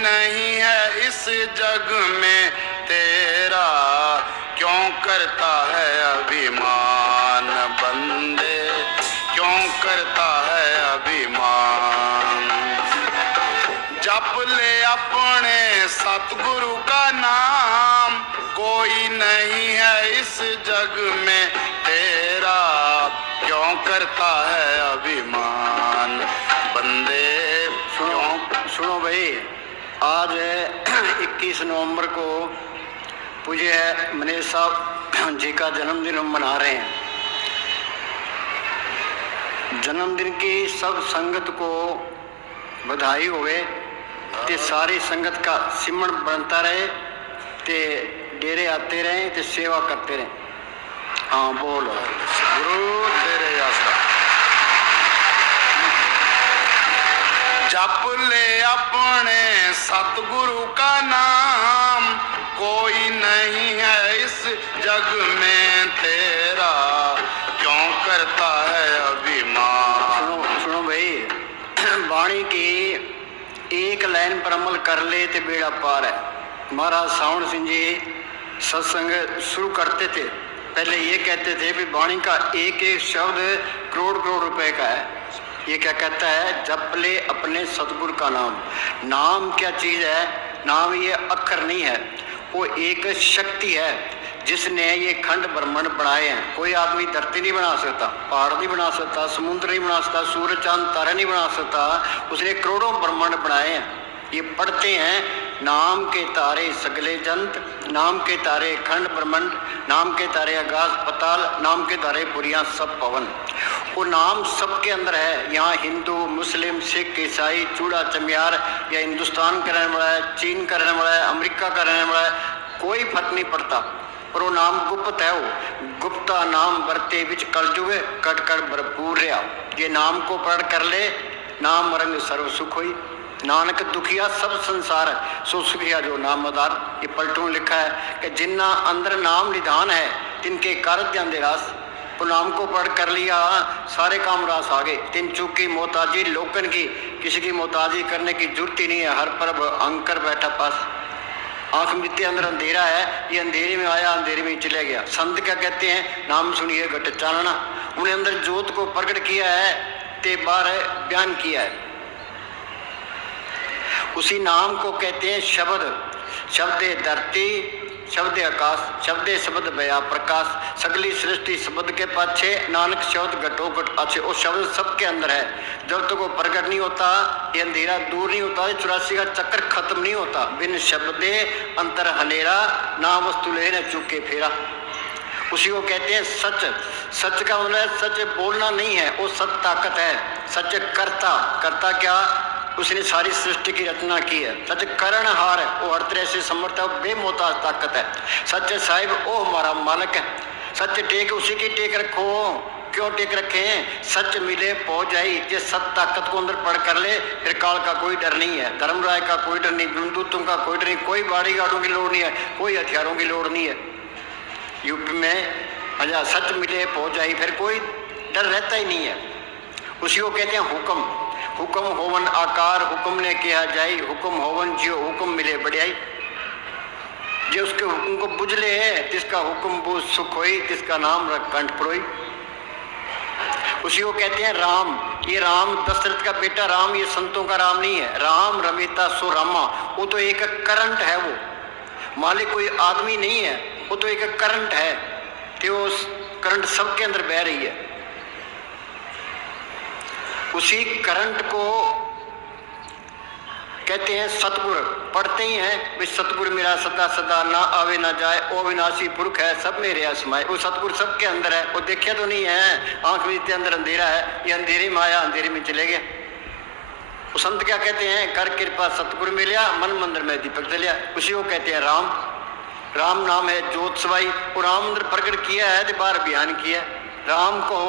नहीं है इस जग में तेरा, क्यों करता है अभिमान बंदे, क्यों करता है अभिमान। जप ले अपने सतगुरु का नाम, कोई नहीं है इस जग में तेरा, क्यों करता है अभिमान बंदे। सुनो भाई, आज 21 नवंबर को पूज्य मनीष साहब जी का जन्मदिन हम मना रहे हैं। जन्मदिन की सब संगत को बधाई होवे ते सारी संगत का सिमरण बनता रहे ते डेरे आते रहे ते सेवा करते रहे। हाँ बोल गुरु तेरे आसरा। जप ले अपने सतगुरु का नाम, कोई नहीं है इस जग में तेरा, क्यों करता है अभिमान। सुनो भाई, वाणी की एक लाइन पर अमल कर ले तो बेड़ा पार है। महाराज सावण सिंह जी सत्संग शुरू करते थे, पहले ये कहते थे कि वाणी का एक एक शब्द करोड़ करोड़ रुपए का है। ये क्या कहता है, जप ले अपने सतगुरु का नाम। नाम क्या चीज है? नाम ये अक्षर नहीं है, वो एक शक्ति है जिसने ये खंड ब्रह्मांड बनाए हैं। कोई आदमी धरती नहीं बना सकता, पहाड़ नहीं बना सकता, समुद्र नहीं बना सकता, सूर्य चांद तारे नहीं बना सकता। उसने करोड़ों ब्रह्मांड बनाए हैं। ये पढ़ते हैं, नाम के तारे सगले जंत, नाम के तारे खंड ब्रह्मांड, नाम के तारे आकाश पताल, नाम के तारे पुरियां सब पवन। वो नाम सबके अंदर है। यहाँ हिंदू मुस्लिम सिख ईसाई चूड़ा चमियार, या हिंदुस्तान का रहने वाला है, चीन का रहने वाला है, अमेरिका का रहने वाला है, कोई फर्क नहीं पड़ता। पर वो नाम गुप्त है। वो गुप्ता नाम बरते बिच कलजुग, कट कर भरपूर रहा। ये नाम को पढ़ कर ले, नाम रंग सर्व सुख हुई। नानक दुखिया सब संसार सो सुखिया जो नाम मदार। ये पलटू लिखा है कि जिन्ना अंदर नाम निधान है तिनके कार्य ध्यान दे रास। वो नाम को पढ़ कर लिया, सारे काम रास आ गए। तिन चूक की मोहताजी लोकन की, किसी की मोहताजी करने की जरूरत ही नहीं है। हर पर अंकर बैठा पास। आंख मिट्टी अंदर अंधेरा है, ये अंधेरे में आया अंधेरे में चले गया। संत क्या कहते हैं, नाम सुनिए घट चानना। उन्हें अंदर ज्योत को प्रकट किया है ते बाहर बयान किया है। उसी नाम को कहते हैं शब्द। शब्दे धरती, शब्दे आकाश, शब्दे शब्द बया प्रकाश। सगली सृष्टि शब्द के पाछे, नानक शब्द घटो घट अच्छे। वो शब्द सबके अंदर है। जब तक वो प्रकट नहीं होता, ये अंधेरा दूर नहीं होता, 84 का चक्कर खत्म नहीं होता। बिन शब्दे अंतर हनेरा, ना वस्तु ले न चुके फेरा। उसी को कहते हैं सच। सच का मतलब सच बोलना नहीं है, वो सत ताकत है। सच करता, करता क्या, उसने सारी सृष्टि की रचना की है। सच करणहार है, वो हर तरह से समर्थ है, बेमोहताज ताकत है। सच साहिब वो हमारा मालिक है। सच टेक उसी की टेक रखो। क्यों टेक रखे? सच मिले पहुंच जाई। ये सत ताकत को अंदर पढ़ कर ले, फिर काल का कोई डर नहीं है, धर्मराय का कोई डर नहीं, बिंदुत्व का कोई डर नहीं, कोई बॉडी गार्डों की लोड़ नहीं है, कोई हथियारों की लोड़ नहीं है। यूपी में अच्छा सच मिले पहुंच जाई, फिर कोई डर रहता ही नहीं है। उसी को कहते हैं हुक्म। हुक्म होवन आकार, हुक्म ने किया जाई। हुक्म होवन जियो, हुक्म मिले बढ़ियाई। जो उसके हुक्म को बुझले है, तिसका हुक्म बुझ सुख होई, तिसका नाम रख कंठ परोई। उसी को कहते हैं राम। ये राम दशरथ का बेटा राम, ये संतों का राम नहीं है। राम रमिता सो रामा, वो तो एक करंट है। वो मालिक कोई आदमी नहीं है, वो तो एक करंट है। तो उस करंट सबके अंदर बह रही है। उसी करंट को कहते हैं सतगुर। पढ़ते ही हैं वे सतगुर मेरा सदा सदा ना आवे ना जाए, ओ विनाशी पुरख है सब मेरे असमाए। वो सतगुर सबके अंदर है, वो देखा तो नहीं है। आंख में अंदर अंधेरा है, ये अंधेरे में आया अंधेरे में चले गया। वो संत क्या कहते हैं, कर कृपा सतगुर मिलिया, मन मंदिर में दीपक जलिया। उसी को कहते हैं राम। राम नाम है ज्योत सवाई। वो राम अंदर प्रकट किया है तो बाहर बयान किया। राम को,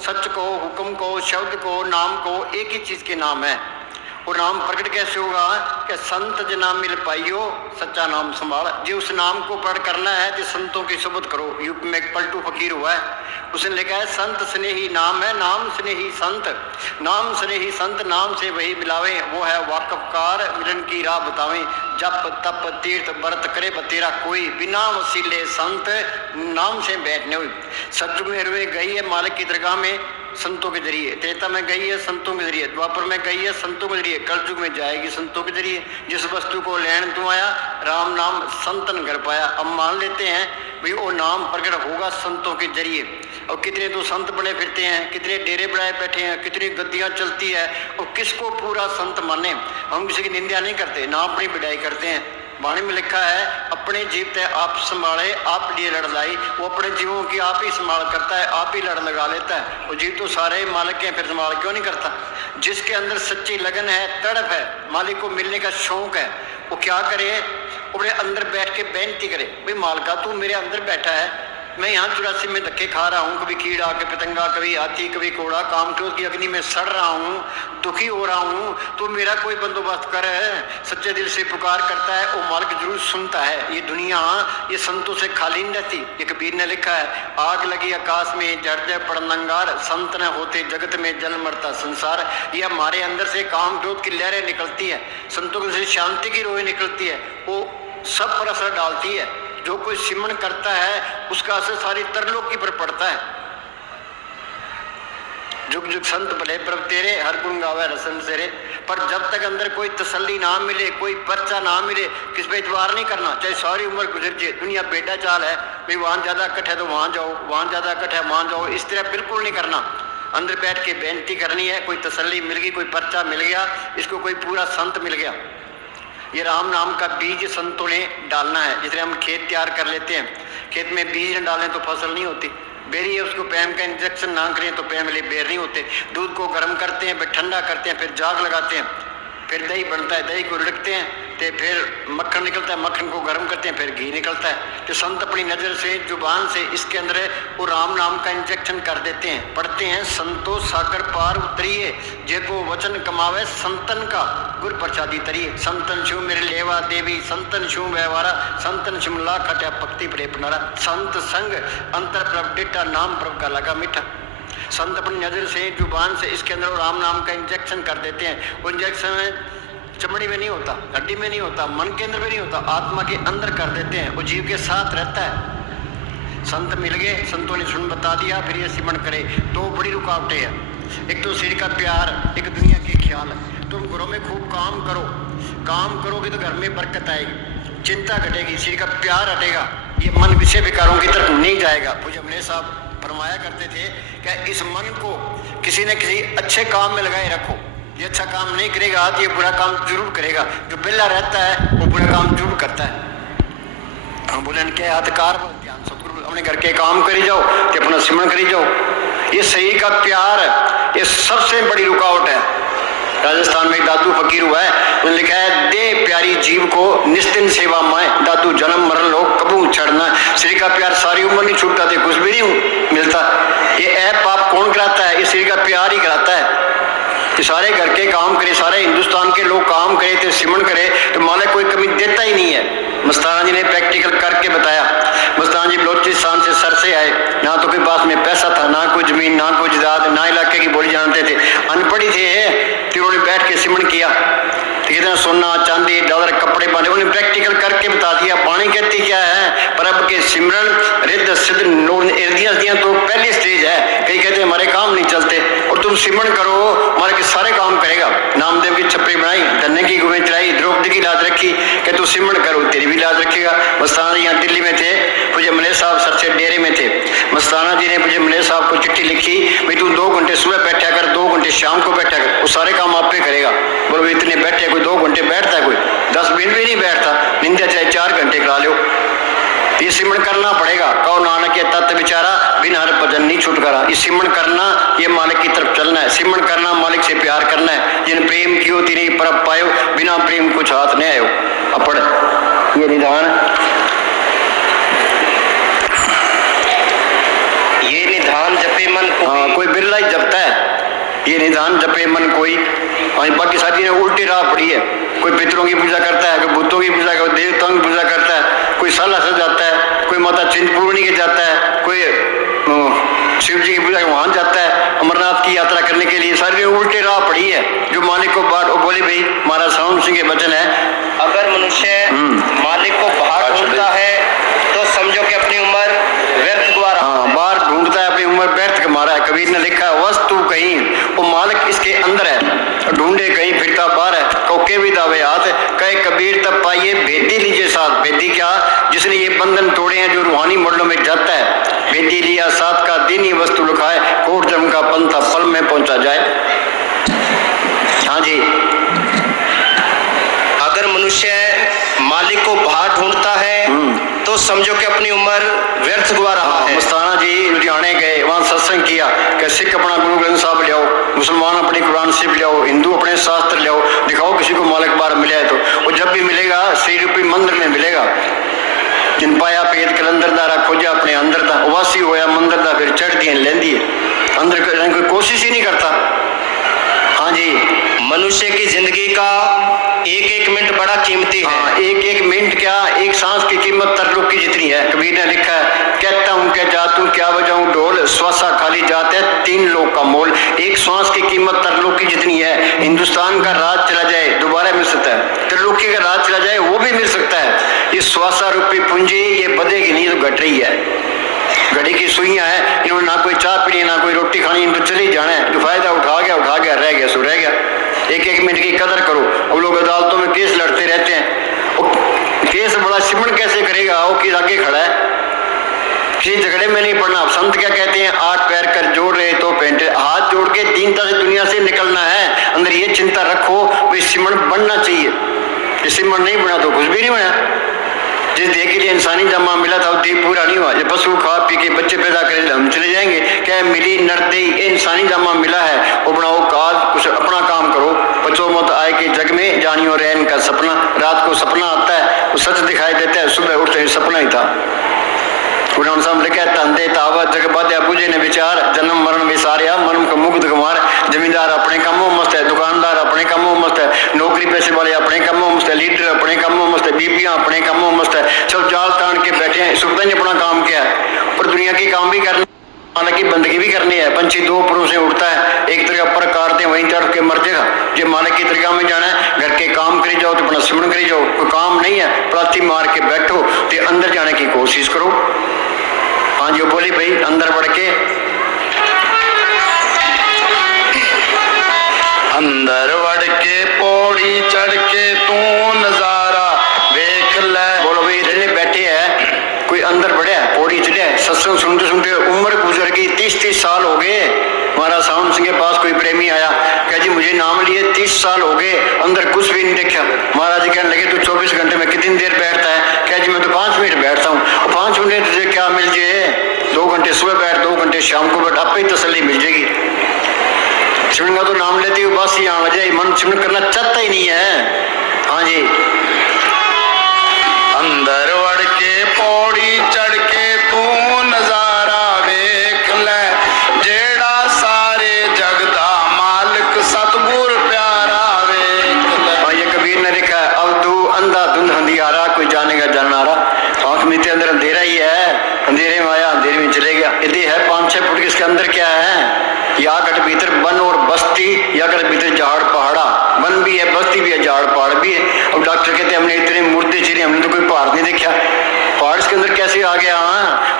सच को, हुक्म को, शब्द को, नाम को, एक ही चीज के नाम है। वो नाम प्रकट कैसे होगा कि संत ज नाम मिल पाइयो सच्चा नाम संभाल। जो उस नाम को प्रकट करना है तो संतों की शब्द करो। यूपी में एक पलटू फकीर हुआ है, उसने लिखा है संत स्नेही नाम है, नाम स्नेही संत, नाम स्नेही संत, नाम से वही मिलावे, वो है वाकफकार मिलन की राह बतावे। जप तप तीर्थ व्रत करे बतेरा कोई, बिना वसीले संत नाम से बैठने हुई। सच में रुए गई है मालिक की दरगाह में संतों के जरिए, त्रेता में गई है संतों के जरिए, द्वापर में गई है संतों के जरिए, कलयुग में जाएगी संतों के जरिए। जिस वस्तु को लेन तू आया राम नाम संतन कर पाया। अब मान लेते हैं भाई वो नाम प्रकट होगा संतों के जरिए। और कितने तो संत बने फिरते हैं, कितने डेरे बनाए बैठे हैं, कितनी गद्दियां चलती है, और किसको पूरा संत माने। हम किसी की निंदा नहीं करते, ना अपनी बिडाई करते हैं। वाणी में लिखा है अपने जीव ते आप संभाले आप लिए लड़ लाई। वो अपने जीवों की आप ही संभाल करता है, आप ही लड़ लगा लेता है। वो जीव तो सारे मालिक हैं, फिर संभाल क्यों नहीं करता। जिसके अंदर सच्ची लगन है, तड़प है, मालिक को मिलने का शौक है, वो क्या करे, अपने अंदर बैठ के बेनती करे, भाई मालिका तू मेरे अंदर बैठा है, मैं यहाँ 84 में धक्के खा रहा हूँ, कभी कीड़ा के पतंगा, कभी हाथी, कभी कोड़ा, काम क्रोध की अग्नि में सड़ रहा हूँ, दुखी हो रहा हूँ, तो मेरा कोई बंदोबस्त कर। सच्चे दिल से पुकार करता है, वो मालिक जरूर सुनता है। ये दुनिया ये संतों से खाली नहीं रहती। ये कबीर ने लिखा है आग लगी आकाश में जड़ जाए पड़नंगार, संत न होते जगत में जल मरता संसार। ये हमारे अंदर से काम क्रोध की लहरें निकलती है, संतों से शांति की रोए निकलती है, वो सब पर असर डालती है। जो कोई सिमरन करता है उसका असर सारी तरलोकी पर पड़ता है। जुग जुग संत भले प्रभ तेरे, हर गुण गावे रसन सेरे। पर जब तक अंदर कोई तसल्ली ना मिले, कोई पर्चा ना मिले, किस पे इतवार नहीं करना, चाहे सारी उम्र गुजर जाए। दुनिया बेटा चाल है, भाई वहां ज्यादा इकट्ठ है तो वहां जाओ, वहां ज्यादा इकट्ठ है वहां जाओ, इस तरह बिल्कुल नहीं करना। अंदर बैठ के बेनती करनी है। कोई तसल्ली मिल गई, कोई पर्चा मिल गया, इसको कोई पूरा संत मिल गया। ये राम नाम का बीज संतों ने डालना है। जिससे हम खेत तैयार कर लेते हैं, खेत में बीज न डालें तो फसल नहीं होती। बेरी है, उसको पैम का इंजेक्शन ना करें तो पैम वाले बेर नहीं होते। दूध को गर्म करते हैं, फिर ठंडा करते हैं, फिर जाग लगाते हैं, फिर दही बनता है, दही को रिड़कते हैं, तो फिर मक्खन निकलता है, मक्खन को गर्म करते हैं, फिर घी निकलता है। तो संत अपनी नज़र से, जुबान से इसके अंदर वो राम नाम का इंजेक्शन कर देते हैं। पढ़ते हैं संतो सागर पार उतरिए, जेको वचन कमावे संतन का गुर प्रसादी तरिए। संतन शिव मेरे लेवा देवी, संतन शिव व्यवहारा, संतन शिमला खट्या भक्ति प्रेप नारा। संत संग अंतर प्रभ डिटा, नाम प्रभ का लगा मीठा। संत अपनी नज़र से, जुबान से इसके अंदर राम नाम का इंजेक्शन कर देते हैं। वो इंजेक्शन चमड़ी में नहीं होता, हड्डी में नहीं होता, मन के अंदर में नहीं होता, आत्मा के अंदर कर देते हैं। वो जीव के साथ रहता है। संत मिल गए, संतों ने सुन बता दिया, फिर ये सिमरन करे। दो बड़ी रुकावटें हैं, एक तो शरीर का प्यार, एक दुनिया के ख्याल। तुम घरों में खूब काम करो, काम करोगे तो घर में बरकत आएगी, चिंता घटेगी, शरीर का प्यार हटेगा, ये मन विषय विकारों की तरफ नहीं जाएगा। पूज्य अमले साहब फरमाया करते थे क्या इस मन को किसी न किसी अच्छे काम में लगाए रखो। ये अच्छा काम नहीं करेगा तो ये बुरा काम जरूर करेगा। जो बिल्ला रहता है वो बुरा काम जरूर करता है। हम बोले के अधिकार ध्यान सतगुरु अपने घर के काम करी जाओ, तो अपना सिमरन करी जाओ। ये सही का प्यार, ये सबसे बड़ी रुकावट है। राजस्थान में एक दादू फकीर हुआ है, उन्होंने लिखा है दे प्यारी जीव को निस्तिन सेवा माए, दादू जन्म मरण लोग कबू छड़ना। श्री का प्यार सारी उम्र नहीं छूटता, थे कुछ भी नहीं मिलता। ये ऐप पाप कौन कराता है? ये श्री का प्यार ही कराता है। कि सारे घर के काम करे, सारे हिंदुस्तान के लोग काम करे, तो सिमरन करे, तो मालिक कोई कमी देता ही नहीं है। मस्ताना जी ने प्रैक्टिकल करके बताया। मस्ताना जी बलोचिस्तान से सर से आए, ना तो कोई पास में पैसा था, ना कोई जमीन, ना कोई जायदाद, ना इलाके की बोली जानते थे, अनपढ़ी थे। फिर उन्होंने बैठ के सिमरन किया, तो कितना सोना चांदी डॉलर कपड़े बांधे, उन्हें प्रैक्टिकल करके बता दिया। वाणी कहती क्या है? परब के सिमरन रिद्ध सिद्ध इर्दियां तो पहली स्टेज है। कई कहते हैं हमारे काम नहीं चलते, और तुम सिमरन करो हमारे के सारे काम करेगा। नामदेव की छपरी बनाई, धन्य की गुमें चढ़ाई, द्रौपदी की लाज रखी कि तू सिमरन करो तेरी भी लाज रखेगा। मस्ताना जी यहाँ दिल्ली में थे, पूज्य मले साहब सर से डेरे में थे। मस्ताना जी ने पूज्य मले साहब को चिट्ठी लिखी, भाई तू 2 घंटे सुबह बैठा कर, 2 घंटे शाम को बैठा कर, वो सारे काम आप पे करेगा। बोलो इतने बैठे, कोई 2 घंटे बैठता है, कोई 10 मिनट भी नहीं बैठता, निंदा चाहे 4 घंटे करा लो। ये सिमरन करना पड़ेगा। कहो नानक ये तत्व विचारा, बिना हर भजन नहीं छुटकारा। ये सिमरन करना, ये मालिक की तरफ चलना है। सिमरन करना, मालिक से प्यार करना है। जिन प्रेम कियो तिनी परब पायो, बिना प्रेम कुछ हाथ नहीं आयो। अपड़ ये निधान, ये निधान जपे मन को। हाँ, कोई बिरला ही जपता है, ये निदान जपे मन कोई। और बाकी साथी ने उल्टी राह पड़ी है। कोई पितरों की पूजा करता है, कोई बुतों की पूजा, कोई देवताओं की पूजा करता है, कोई साला से जाता है, कोई माता चिंतपूर्णी के जाता है, कोई शिव जी की पूजा वहां जाता है, अमरनाथ की यात्रा करने के लिए। सारी उल्टे राह पड़ी है। जो मालिक को बात बोले भाई, महाराज साउंड सिंह के वचन है, अगर मनुष्य मालिक को बाहर ढूंढता है तो समझो कि अपनी उम्र व्यर्थ द्वारा। हाँ, बाहर ढूंढता है, अपनी उम्र व्यर्थ कमा है। कबीर ने लिखा है, वस्तु कहीं वो मालिक इसके अंदर है, ढूंढे कहीं फिरता बाहर है। कोके भी दावे हाथ कहे कबीर तब पाइए भेदी लीजिए साथ। भेदी क्या? जिसने ये बंधन तोड़े हैं, जो रूहानी मंडलों में जाता है। भेदी लिया साथ का दीनी वस्तु लुकाए, कोट जम का पंथा फल में पहुंचा जाए। हाँ जी, अगर मनुष्य मालिक को बाहर ढूंढता है तो समझो कि अपनी उम्र व्यर्थ गवा रहा है। मस्ताना जी लुधियाने गए, वहां सत्संग किया कि सिख अपना गुरु ग्रंथ साहब ले आओ, मुसलमान अपनी कुरान शरीफ ले आओ, हिंदू अपने शास्त्र ले आओ, दिखाओ किसी को मालिक बाहर मिला है तो। वो जब भी मिलेगा श्री रूपी मंदिर में मिलेगा। जिन पाया पेद कलंदर दारा खोजा अपने अंदर दा, वासी होया मंदिर दा, फिर चढ़ दिए लेंदी है अंदर, कोई कोशिश ही नहीं करता। हाँ जी, मनुष्य की जिंदगी का एक एक मिनट बड़ा कीमती है। हाँ, एक एक मिनट क्या, एक सांस की कीमत तरलुक की जितनी है। कबीर ने लिखा है, कहता हूँ क्या जातू क्या बजाऊं ढोल, श्वासा खाली जाते है 3 लोग का मोल। एक श्वास की कीमत तरलुक की जितनी है। हिंदुस्तान का राज चला जाए दोबारा मिल सकता है, त्रिलोकी का राज चला जाए वो भी मिल सकता है। ये श्वासा रूपी पूंजी ये बधेगी नहीं तो घट रही है। घड़ी की सुइयां है, इन्होंने ना कोई चाय पीनी ना कोई रोटी खानी, इनको चले ही जाना है। जो फायदा उठा गया रह गया सो रह गया। एक एक मिनट की कदर करो। अब लोग अदालतों में केस लड़ते रहते हैं, केस बड़ा सिमरण कैसे करेगा, वो किस आगे खड़ा है, किसी झगड़े में नहीं पड़ना। संत क्या कहते हैं, 8 पैर कर जोड़ रहे तो पेंटे, हाथ जोड़ के दीनता से दुनिया से निकलना है। अंदर ये चिंता रखो भाई सिमरण बनना चाहिए। ये सिमरण नहीं बना तो कुछ भी नहीं बना। जिस देह के लिए इंसानी जमा मिला था वो देह पूरा नहीं हुआ। ये पशु खा पी के बच्चे पैदा करे हम चले जाएंगे। क्या मिली नरदे इंसानी जमा मिला है, वो बनाओ काज, कुछ अपना काम करो। बच्चों मत आए के जग में जानियो रैन का सपना। रात को सपना आता है, वो सच दिखाई देता है, सुबह उठते सपना ही था। उन्होंने सामने लिखा है, तंदे तावा जग बाध्या बुझे ने विचार, जन्म मरण विसारिया मन को मुग्ध कुमार। जमींदार अपने कामों मस्त है, दुकानदार अपने कामों मस्त है, नौकरी पैसे वाले अपने कामों मस्त है, लीडर अपने कामों मस्त है, बीबियां अपने कामों मस्त है, सब जाल तान के बैठे हैं। सुबह ने अपना काम किया है, पर दुनिया की काम भी करनी, हालांकि बंदगी भी करनी है। पंछी 2 पुरों से उड़ता है, एक तरह पर काटते वहीं चढ़ के मर जाएगा। जो मालिक की दरगाह में जाना है, घर के काम करी जाओ तो अपना सिमरण करी जाओ। कोई काम नहीं है, प्रार्थी मार के बैठो तो अंदर जाने की कोशिश करो। हाँ जी, बोली भाई अंदर बढ़ के, अंदर बढ़ के पौड़ी चढ़ के तू नजारा देख ले। बोलो भाई इतने बैठे हैं, कोई अंदर बढ़े पौड़ी चढ़े, सत्संग सुनते सुनते उम्र गुजर गई, 30-30 साल हो गए। महाराज साउंड सिंह के पास कोई प्रेमी आया, कह जी मुझे नाम लिए 30 साल हो गए, अंदर कुछ भी नहीं देखा। महाराज जी कहने लगे तू 24 घंटे में कितनी देर बैठता है? कह जी मैं तो 5 मिनट बैठता हूँ। 5 मिनट तुझे क्या मिल जाए, 2 घंटे सुबह बैठ, 2 घंटे शाम को बैठ, आपको ही तसल्ली मिल जाएगी। सिमरन का तो नाम लेते हुए बस यहाँ आ जाए, मन सिमरन करना चाहता ही नहीं है। हाँ जी, अंदर बढ़ के पौड़ी चढ़ के तू नजारा देख ले, जेड़ा सारे जग दा मालिक सतगुर प्यारा वेख ले। हाँ, ये कबीर ने लिखा है, अब तू अंधा धुंध अंधियारा, कोई जानेगा जाननारा। आंख में अंदर अंधेरा ही है, अंधेरे में आया अंधेरे में चले गया। यदि है 5-6 फुट, इसके अंदर क्या है? या गट भीतर वन और बस्ती, या गट भीतर झाड़ पहाड़ा। वन भी है, बस्ती भी है, झाड़ पहाड़ भी है। अब डॉक्टर कहते हैं हमने इतने मुर्दे चिरे, हमने तो कोई पहाड़ नहीं देखा, पहाड़ इसके अंदर कैसे आ गया?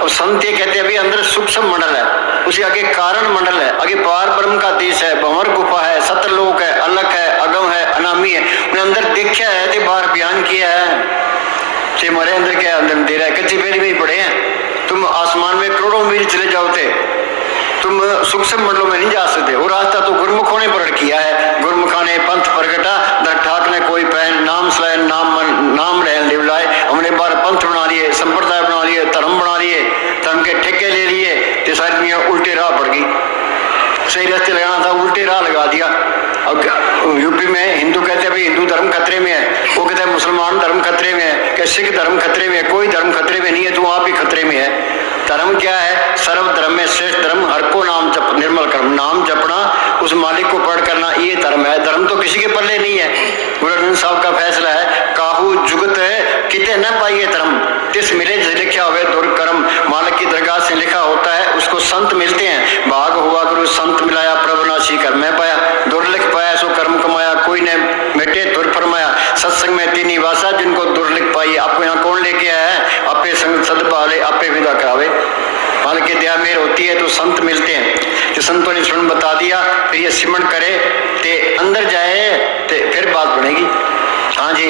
और संत ये कहते हैं अभी अंदर सूक्ष्म मंडल है, उसी आगे कारण मंडल है, आगे पार ब्रह्म का देश है, भंवर गुफा है, सतलोक है, अलग है, अगम है, अनामी है। उन्हें अंदर देखा है तो बाहर बयान किया है। हमारे अंदर क्या अंदर अंधेरा है, कच्ची पेड़ी में ही पड़े हैं। तुम आसमान में करोड़ों मील चले जाओ थे, तुम सूक्ष्म मंडलों में नहीं जा सकते। वो रास्ता तो गुरमुखों ने प्रकट किया है। गुरमुखा ने पंथ प्रगटा, दर ठाक ने कोई पहन, नाम सलाय नाम रहन लिवलाए। हमने 12 पंथ बना लिए, संप्रदाय बना लिए, धर्म बना लिए, धर्म के ठेके ले लिए, तो सारी दुनिया उल्टे राह पड़ गई। सही रास्ते लगाना था, उल्टे राह लगा दिया। अब यूपी में हिंदू कहते हैं भाई हिंदू धर्म खतरे में है, वो कहते हैं मुसलमान धर्म खतरे में है, क्या सिख धर्म खतरे में है? कोई धर्म खतरे में नहीं है, तू आप ही खतरे में है। धर्म क्या है? सर्व धर्म में श्रेष्ठ धर्म हर को नाम जप निर्मल कर्म, नाम जपना, उस मालिक को पढ़ करना, ये धर्म है। धर्म तो किसी के पल्ले नहीं है। गुरु अर्जन साहब का फैसला है, काहू जुगत किते न पाइए धर्म, तिस मिले जिस लिखा हुए दुर्कर्म। मालिक की दरगाह से लिखा होता है, उसको संत मिलते हैं। भाग हुआ गुरु संत मिलाया, प्रभुनाशी कर मैं पाया, दुर्लिख पाया सो कर्म कमाया, कोई ने मिटे दुर फरमाया। सत्संग में तीन वासा जिनको दुर्लिख पाई, आपको यहाँ कौन लेके आया है? आपे संग सदभाले आपे विदा करावे। मालिक की दया मेहर होती है तो संत मिलते हैं। जो संतों ने सुन बता दिया, फिर ये सिमरण करे ते अंदर जाए ते फिर बात बनेगी। हाँ जी,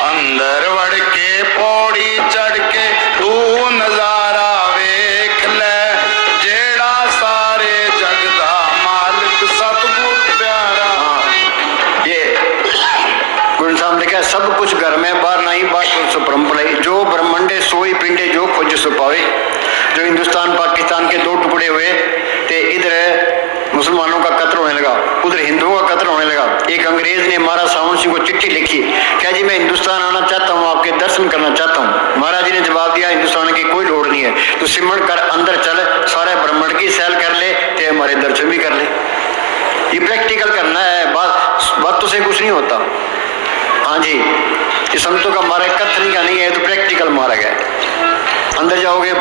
अंदर वड़ के पौड़ी चढ़ के तू नजारा वेख ले, जेड़ा सारे जग दा मालिक सतगुर प्यारा। ये गुरु साहब ने लिखा, सब कुछ घर में बाहर नहीं बात सो परम्परा, जो ब्रह्मंडे सोई पिंडे जो खोज सो पावे। जो हिंदुस्तान पाकिस्तान के दो टुकड़े हुए थे, इधर मुसलमानों का कत्ल होने लगा, उधर हिंदुओं का कत्ल होने लगा। एक अंग्रेज ने महाराज सावन सिंह को चिट्ठी लिखी, क्या जी मैं हिंदुस्तान आना चाहता हूँ, आपके दर्शन करना चाहता हूँ। महाराज जी ने जवाब दिया, हिंदुस्तान की कोई लोड़ नहीं है, तो सिमरण कर अंदर चल, सारे ब्रह्मांड की सैल कर ले ते हमारे दर्शन भी कर ले। ये प्रैक्टिकल करना है, बातों से कुछ नहीं होता। हाँ जी, ये संतों का मार्ग कथनी का नहीं है, तो प्रैक्टिकल मार्ग है। अंदर जाओगे,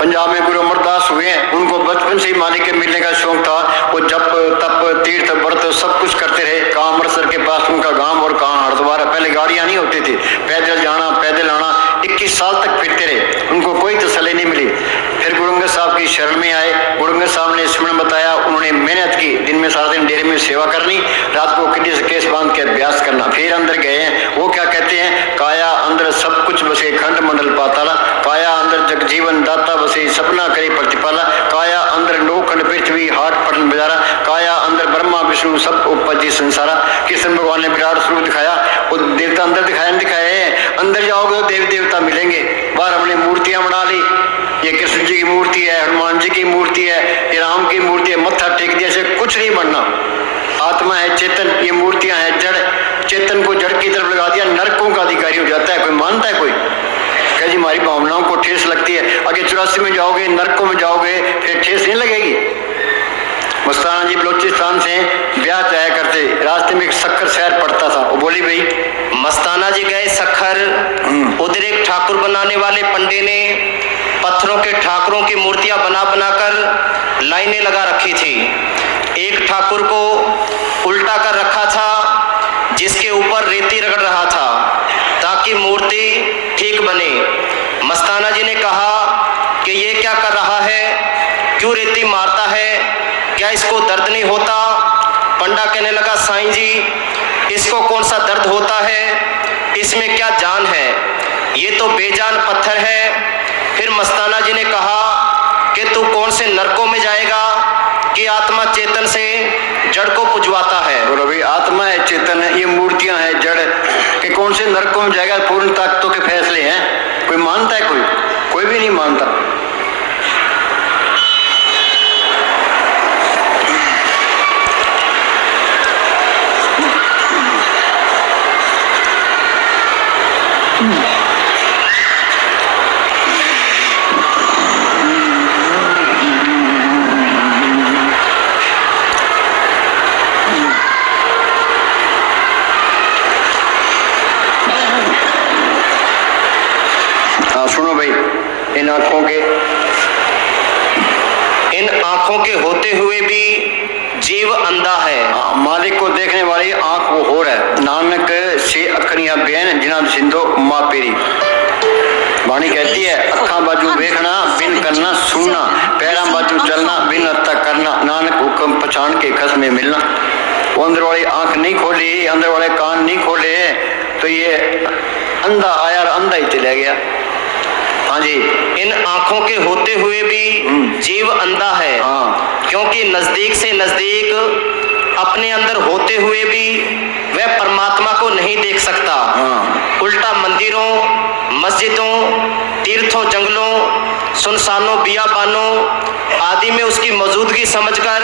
पंजाब में गुरु अमरदास हुए हैं, उनको बचपन से ही मालिक के मिलने का शौक था। वो जप तप तीर्थ व्रत सब कुछ करते रहे। कहाँ अमृतसर के पास उनका गांव और कहाँ हरिद्वार। पहले गाड़ियां नहीं होती थी, पैदल जाना पैदल आना, 21 साल तक फिरते रहे, उनको कोई तसल्ली नहीं मिली। फिर गुरु अंगद साहब की शरण में आए, गुरु अंगद साहब ने स्मरण बताया, उन्होंने मेहनत की, दिन में सारा दिन डेरे में सेवा करनी, रात को किड्डी से केस बांध के अभ्यास करना। फिर अंदर गए हैं, वो क्या कहते हैं, काया अंदर सब कुछ बसे खंड मंडल पाताला, काया अंदर जग जीवन दाता बसे सपना करे प्रतिपाला, काया अंदर नौखंड पृथ्वी हाट पटन बजारा, काया अंदर ब्रह्मा विष्णु सब उपजी संसारा। कृष्ण भगवान ने विराट स्वरूप दिखाया, वो देवता अंदर दिखाया नहीं दिखाए, अंदर जाओगे तो देव देवता मिलेंगे। बाहर हमने मूर्तियां बना ली, ये कृष्ण जी की मूर्ति है, हनुमान जी की मूर्ति है, ये राम की मूर्ति है, मत्था टेक दिया, से कुछ नहीं बनना। आत्मा है चेतन, ये मूर्तियां हैं जड़, चेतन को जड़ की तरफ लगा दिया, नरकों का अधिकारी हो जाता है। कोई मानता है? कोई कह जी हमारी भावनाओं को ठेस लगती है। आगे 84 में जाओगे, नरकों में जाओगे, फिर ठेस नहीं लगेगी। मस्ताना जी बलोचिस्तान से ब्याह जाया करते, रास्ते में एक सक्कर शहर पड़ता था, वो बोली भाई मस्ताना जी गए सखर, उधर एक ठाकुर बनाने वाले पंडे ने पत्थरों के ठाकुरों की मूर्तियां बना बनाकर लाइनें लगा रखी थी। एक ठाकुर को उल्टा कर रखा था, जिसके ऊपर रेती रगड़ रहा था ताकि मूर्ति ठीक बने। मस्ताना जी ने कहा कि ये क्या कर रहा है, क्यों रेती मारता है, क्या इसको दर्द नहीं होता? पंडा कहने लगा, साईं जी इसको कौन सा दर्द होता है, इसमें क्या जान है, ये तो बेजान पत्थर है। फिर मस्ताना जी ने कहा कि तू कौन से नरकों में जाएगा कि आत्मा चेतन से जड़ को पुजवाता है। बोलो भाई, आत्मा है चेतन है, ये मूर्तियां हैं जड़ के, कौन से नरकों में जाएगा? पूर्ण ताकतों के फैसले हैं। कोई मानता है? कोई भी नहीं मानता। सुनो भाई, इन आंखों के होते हुए भी जीव अंधा है। मालिक को देखने वाली आंख वो हो रहा है। नानक से अखनियां बेन जिना सिंधो माँ पेरी। वाणी कहती है, अखा बाजू देखना बिन करना सुनना, पैरा बाजू चलना बिन अत्ता करना, नानक हुक्म पहचान के खस में मिलना। वो अंदर वाली आंख नहीं खोली, अंदर वाले कान नहीं खोले, तो ये अंधा आया और अंधा ही चला गया। हाँ जी, इन आंखों के होते हुए भी जीव अंधा है। हाँ, क्योंकि नजदीक से नजदीक अपने अंदर होते हुए भी वह परमात्मा को नहीं देख सकता। हाँ, उल्टा मंदिरों, मस्जिदों, तीर्थों, जंगलों, सुनसानों, बियाबानों आदि में उसकी मौजूदगी समझकर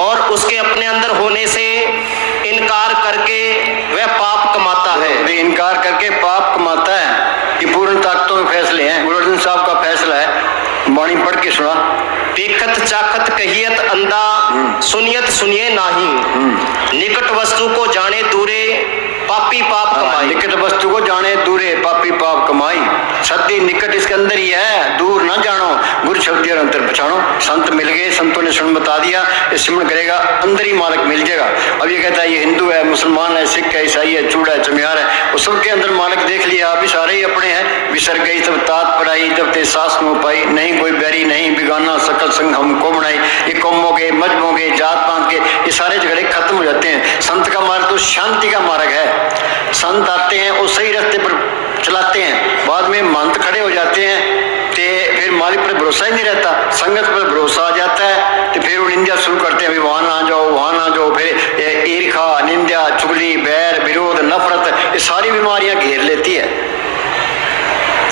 और उसके अपने अंदर होने से इनकार करके वह पाप कमाता है। इनकार करके पाप कमाता है। ये पूर्ण ताकतों में फैसले सुनियत सुनिए नाही। निकट वस्तु को जाने दूरे पापी पाप कमाई। निकट वस्तु को जाने दूरे पापी पाप कमाई। सत्य निकट इसके अंदर ही है, दूर ना जानो, गुरु शब्द और अंतर पहचानो। संत मिल गए, संतों ने सुन बता दिया, ये सिमरण करेगा अंदर ही मालिक मिल जाएगा। अब ये कहता है ये हिंदू है, मुसलमान है, सिख है, ईसाई है, चूड़ा है, चमियार है, वो सबके अंदर मालिक देख लिया, आप ही सारे ही अपने हैं। विसर गई तब तात पढ़ाई, जब ते सास में पाई, नहीं कोई बैरी नहीं बिगाना, सकल संग हमको बनाई। ये कौमों के, मजहबों के, जात पात के, ये सारे झगड़े खत्म हो जाते हैं। संत का मार्ग तो शांति का मार्ग है। संत आते हैं, वो सही रास्ते पर चलाते हैं, बाद में महंत खड़े हो जाते हैं, ते फिर मालिक पर भरोसा ही नहीं रहता, संगत पर भरोसा आ जाता है, तो फिर वो निंदा शुरू करते हैं, वहां ना जाओ, वहां ना जाओ। फिर ईर्खा, निंदा, चुगली, बैर, विरोध, नफरत, ये सारी बीमारियां घेर लेती है।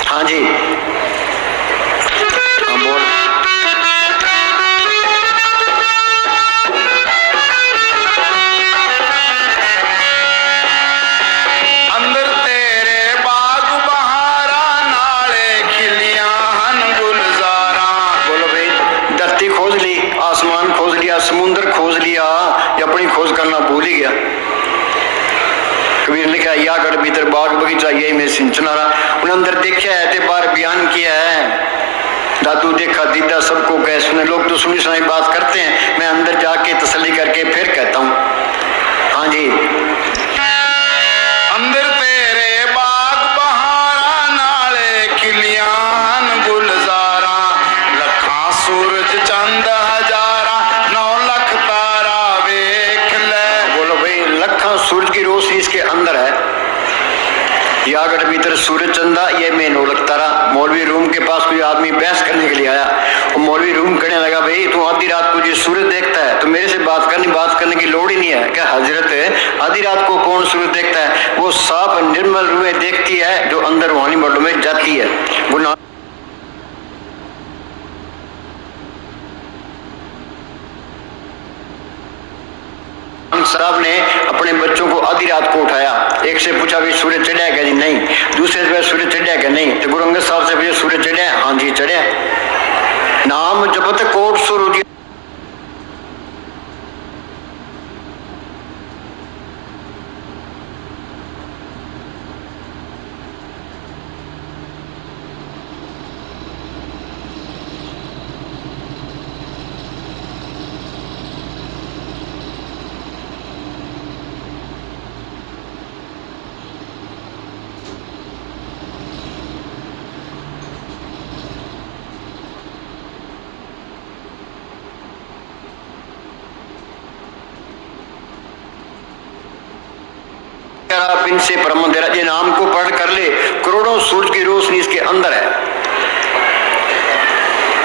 हाँ जी, हाँ बोल। अंदर तेरे बाग बहारा, नाले खिलियां हन गुलजारा। बोलो भाई, धरती खोज ली, आसमान खोज लिया, समुद्र खोज लिया, या अपनी खोज करना भूल ही गया। कबीर लिखा या गढ़ भीतर बाग बगीचा यही में सिंचनारा। उन्हें अंदर देखा है, ते बार बयान किया है। दादू देखा दीदा सबको कह सुने। लोग तो सुनी सुनाई बात करते हैं, मैं अंदर जाके तसल्ली करके फिर कहता हूँ। हाँ जी, अंदर तेरे बाग बहारा, नाले खिलियां हन गुलजारा। लखां सूरज चंद हजारा, 9 लाख तारा वेख ले। बोलो भाई, लखा सूरज की रोशनी इसके अंदर है। यागढ़ भीतर सूरज चंदा ये मैं नो लगता रहा। मौलवी रूम के पास कोई आदमी बहस करने के लिए आया, और मौलवी रूम कहने लगा भाई तू आधी रात को जो सूरज देखता है तो मेरे से बात करने की लोड़ ही नहीं है क्या हजरत? आधी रात को कौन सूरज देखता है? वो साफ निर्मल रूहें देखती है जो अंदर रूहानी मर्दों में जाती है। वो साहब ने अपने बच्चों को आधी रात को उठाया, एक से पूछा भी सूरज चढ़ा क्या जी? नहीं। दूसरे से सूरज चढ़ा क्या? नहीं। तो गुरु अंगद साहब से पूछा सूरज चढ़ा? हाँ जी चढ़ा। नाम जपत कोट सूरज। से परम तेरा ये नाम को पढ़ कर ले, करोड़ों सूरज की रोशनी इसके अंदर है।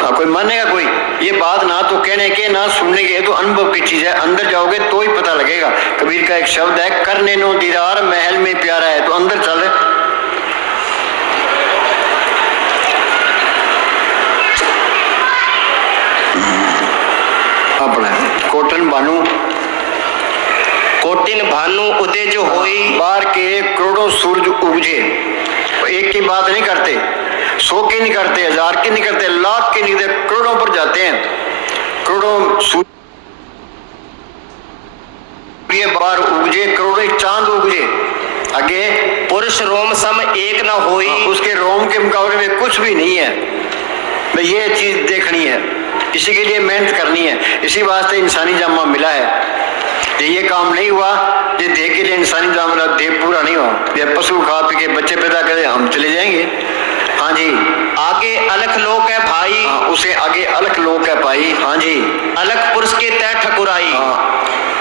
कोई मानेगा कोई? ये बात ना तो कहने के ना सुनने के, तो अनुभव की चीज है। अंदर जाओगे तो ही पता लगेगा। कबीर का एक शब्द है, करने नो दीदार महल में प्यारा है। तो अंदर चल, अपना कोटन भानु कोटिन भानु उदय जो होई। बार के करोड़ों सूरज उगजे। एक की बात नहीं करते, 100 की नहीं करते, 1000 की नहीं करते, लाख की नहीं करते, करोड़ों पर जाते हैं। करोड़ों सूर्य बार उगजे, करोड़ों चांद उगजे। आगे पुरुष रोम सम एक न होई। उसके रोम के मुकाबले में कुछ भी नहीं है। मैं ये चीज देखनी है, इसी के लिए मेहनत करनी है। इसी वास्ते इंसानी जामा मिला है। ये काम नहीं हुआ, ये देह के लिए इंसानी जामा मिला, देह पूरा नहीं हुआ। ये पशु खा पी के बच्चे पैदा करे, हम चले जाएंगे। हाँ जी, आगे अलख लोक है भाई। हाँ, उसे आगे अलख लोक है भाई। हाँ जी, अलख पुरुष के तय ठकुराई। हाँ।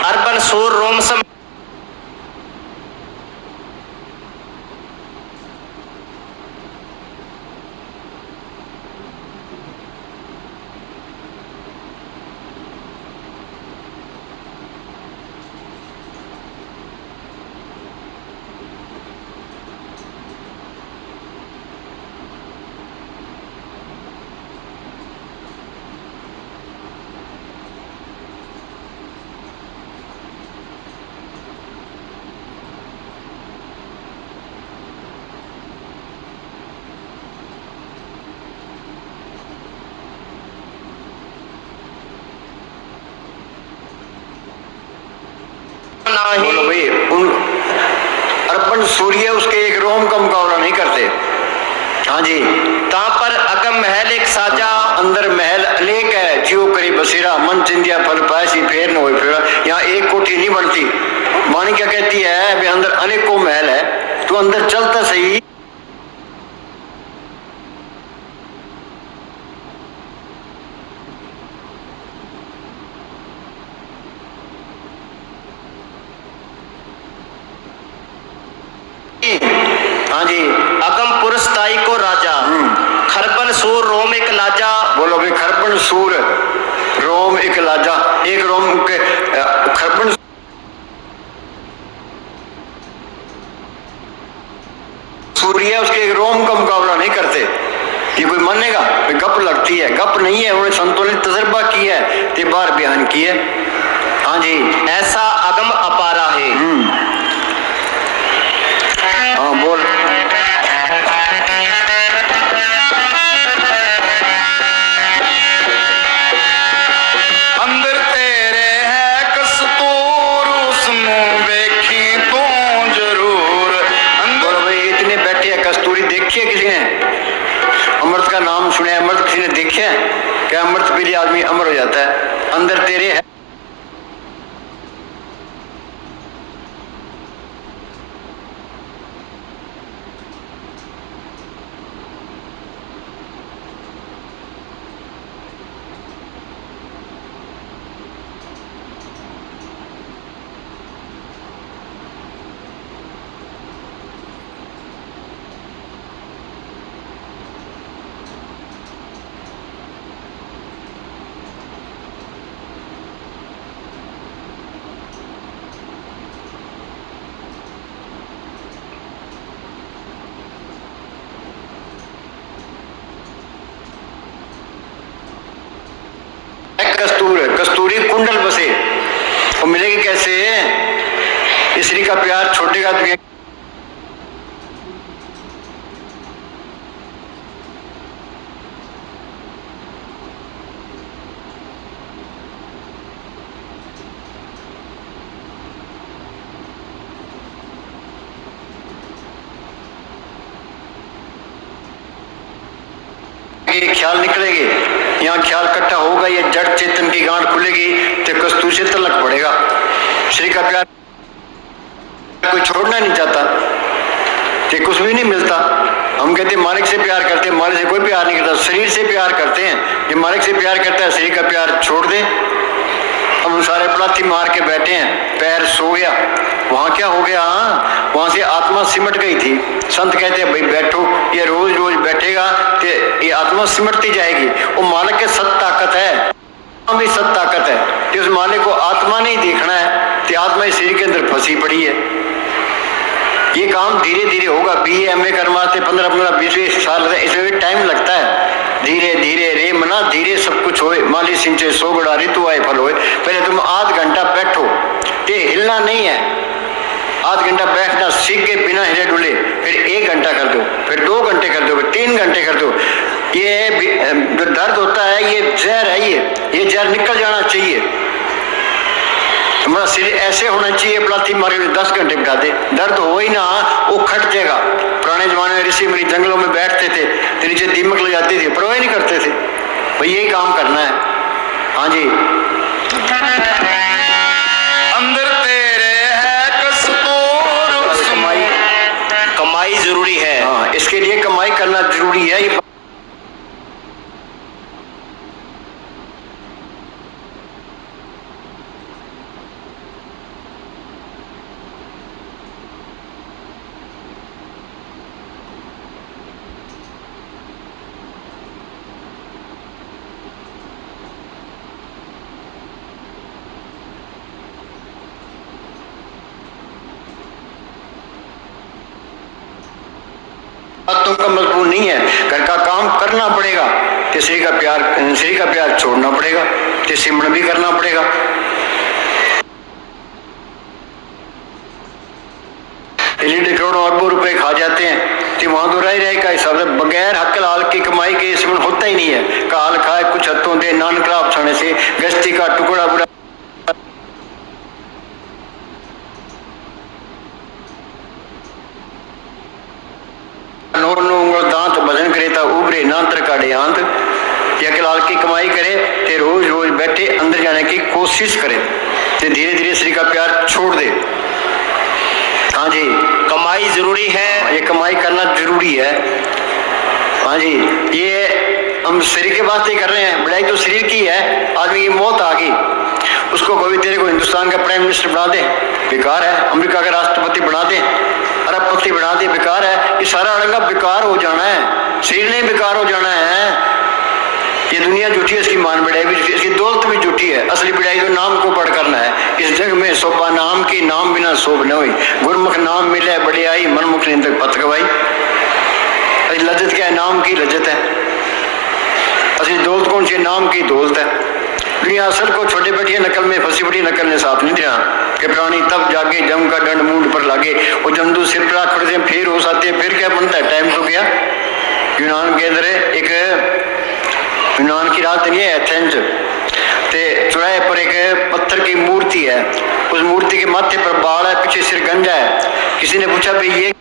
अर्बन सूर रोम सम नाही। बोलो भाई, उन अर्पण सूर्य उसके एक रोम का मुकाबला नहीं करते। हाँ जी। ता पर अगम महल एक साजा, अंदर महल अनेक है, जियो करी बसेरा, मन चिंदिया फल पायसी फेर न हो फेरा। यहाँ एक कोठी नहीं बनती। वाणी क्या कहती है, वे अंदर अनेकों महल है, तू अंदर चलता सही। हाँ जी। अगम पुरुष ताई को राजा, खरबन सूर रोम एक लाजा। बोलो भाई, खरबन सूर रोम एक लाजा, एक रोम के खरबन सूर्य उसके एक रोम का मुकाबला नहीं करते। ये कोई मानेगा? गप लगती है, गप नहीं है। उन्होंने संतों ने तजर्बा किया है, ते बार बयान किया। हाँ जी। ऐसा अगम अपारा है। हाँ बोल। अंदर तेरे है कस्तूर, उसनू वेखी तू जरूर। बोलो भाई, इतने बैठे हैं, कस्तूरी देखी है किसी ने? अमृत का नाम सुना है, अमृत किसी ने देखा है क्या? अमृत पी लिया आदमी अमर हो जाता है। अंदर तेरे है। कस्तूर, कस्तूरी कुंडल बसे, वो मिलेगी कैसे? स्त्री का प्यार छोटेगा तो ख्याल निकलेगी। यहाँ ख्याल इकट्ठा होगा, ये जड़ चेतन की गांठ खुलेगी तो कस्तूर से तलक पड़ेगा। श्री का प्यार कोई छोड़ना नहीं चाहता, तो कुछ भी नहीं मिलता। हम कहते हैं मालिक से प्यार करते हैं, मालिक से कोई प्यार नहीं करता, शरीर से प्यार करते हैं। जो मालिक से प्यार करता है, शरीर का प्यार छोड़ दे। हम सारे पलाथी मार के बैठे हैं, पैर सो गया, वहां क्या हो गया? वहां से आत्मा सिमट गई थी। संत कहते हैं भाई बैठो, ये रोज रोज बैठेगा तो ये आत्मा सिमटती जाएगी। वो मालिक के सत ताकत है, भी सत ताकत है कि उस मालिक को आत्मा नहीं देखना है, तो आत्मा इस शरीर के अंदर फंसी पड़ी है। ये काम धीरे धीरे होगा। BA MA करवाते 15-20 साल, इसमें भी टाइम लगता है। धीरे धीरे रे मना धीरे सब कुछ होए, माली सिंचे 100 गुणा ऋतु आए फल होए। पहले तुम आध घंटा बैठो, ते हिलना नहीं है। आध घंटा बैठना सीख के बिना हिले डुले, फिर 1 घंटा कर दो, फिर 2 घंटे कर दो, फिर 3 घंटे कर दो। ये जो दर्द होता है, ये जहर है, ये जहर निकल जाना चाहिए। तुम्हारा शरीर ऐसे होना चाहिए, पलाथी मारे 10 घंटे बिठा दे, दर्द हो ही ना, वो खट जाएगा। पुराने जमाने में ऋषि मुनि जंगलों में बैठते थे तो नीचे दीमक लग जाती थी, परवाह नहीं करते थे। भाई यही काम करना है। हाँ जी। अंदर तेरे है कस्तूर, कमाई जरूरी है। हाँ, इसके लिए कमाई करना जरूरी है। ये बातों का मजबूर नहीं है, घर का काम करना पड़ेगा, तो श्री का प्यार छोड़ना पड़ेगा, तो सिमरन भी करना पड़ेगा। लीडर करोड़ों अरबों रुपए खा जाते हैं, तो वहां तो रह का हिसाब से बगैर हक लाल की कमाई के सिमरन होता ही नहीं है। काल खाए कुछ हत्तों दे, नान खराब छाने से गश्ती का टुकड़ा बुरा साढ़े आंत। या हलाल की कमाई करे तो रोज रोज बैठे अंदर जाने की कोशिश करे तो धीरे धीरे शरीर का प्यार छोड़ दे। हाँ जी, कमाई जरूरी है, ये कमाई करना जरूरी है। हाँ जी, ये हम शरीर के वास्ते कर रहे हैं, बढ़ाई तो शरीर की है। आदमी की मौत आ गई, उसको कभी तेरे को हिंदुस्तान का प्राइम मिनिस्टर बना दे, बेकार है। अमेरिका का राष्ट्रपति बना दे, अरबपति बना दे, बेकार है। ये सारा अड़ंगा बेकार हो जाना है, शरीर नहीं बेकार हो जाना है। ये दुनिया झूठी है, इसकी मान बढ़ाई भी झूठी है, इसकी दौलत भी झूठी है। असली बढ़ाई तो नाम को पढ़ करना है। इस जग में शोभा नाम की, नाम बिना शोभ न हुई। गुरमुख नाम मिले बढ़ियाई, मनमुख निंदक पथ गवाई। लज्जत क्या है? नाम की लज्जत है। असली दौलत कौन सी है? नाम की दौलत है। दुनिया असल को छोटे बैठी नकल में फंसी पड़ी, नकल ने साथ नहीं दिया कि प्राणी तब जागे जम का दंड मूड पर लागे। वो जमदू सिर पर खड़े हैं, फिर हो सकते हैं, फिर क्या बनता है? टाइम तो गया। यूनान के अंदर एक यूनान की राजधानी है एथेंस, ते चौराहे पर एक पत्थर की मूर्ति है। उस मूर्ति के माथे पर बाल है, पीछे सिर गंजा है। किसी ने पूछा भाई ये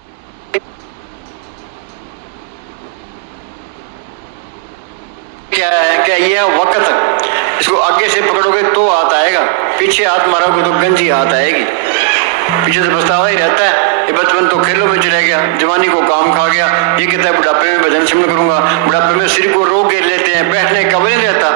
क्या है? क्या ये वक्त? इसको आगे से पकड़ोगे तो हाथ आएगा, पीछे हाथ मारोगे तो गंजी हाथ आएगी। पीछे से पछतावा ही रहता है। ये बचपन तो खेलों में चला गया, जवानी को काम खा गया। ये कहता है बुढ़ापे में भजन सिमरन करूंगा। बुढ़ापे में सिर को रोक घेर लेते हैं, बैठने का कवर नहीं रहता।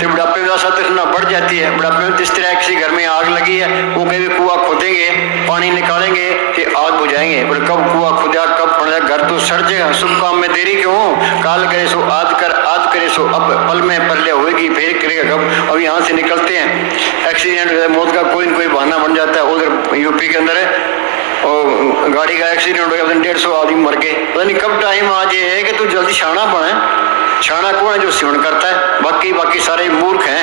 तो बुढ़ापे में आशा तृष्णा बढ़ जाती है। बुढ़ापे में जिस तरह किसी घर में आग लगी है, वो कभी कुआं खोदेंगे, पानी निकालेंगे कि आग बुझाएंगे, पर कब कुआं खुदा कब पड़ा घर तो सड़ जाएगा। शुभ काम में देरी क्यों? काल करे सो आज कर, आज करे सो अब, पल में परले होएगी फिर करेगा कब। अब यहाँ से निकलते हैं, एक्सीडेंट मौत का कोई न कोई बहाना बन जाता है। उधर यूपी के अंदर है और गाड़ी का एक्सीडेंट हो गया, 150 आदमी मर गए। पता नहीं कब टाइम आ जाए कि तू जल्दी शाना बने। शाना कौन है? जो सिमरन करता है। बाकी सारे मूर्ख हैं।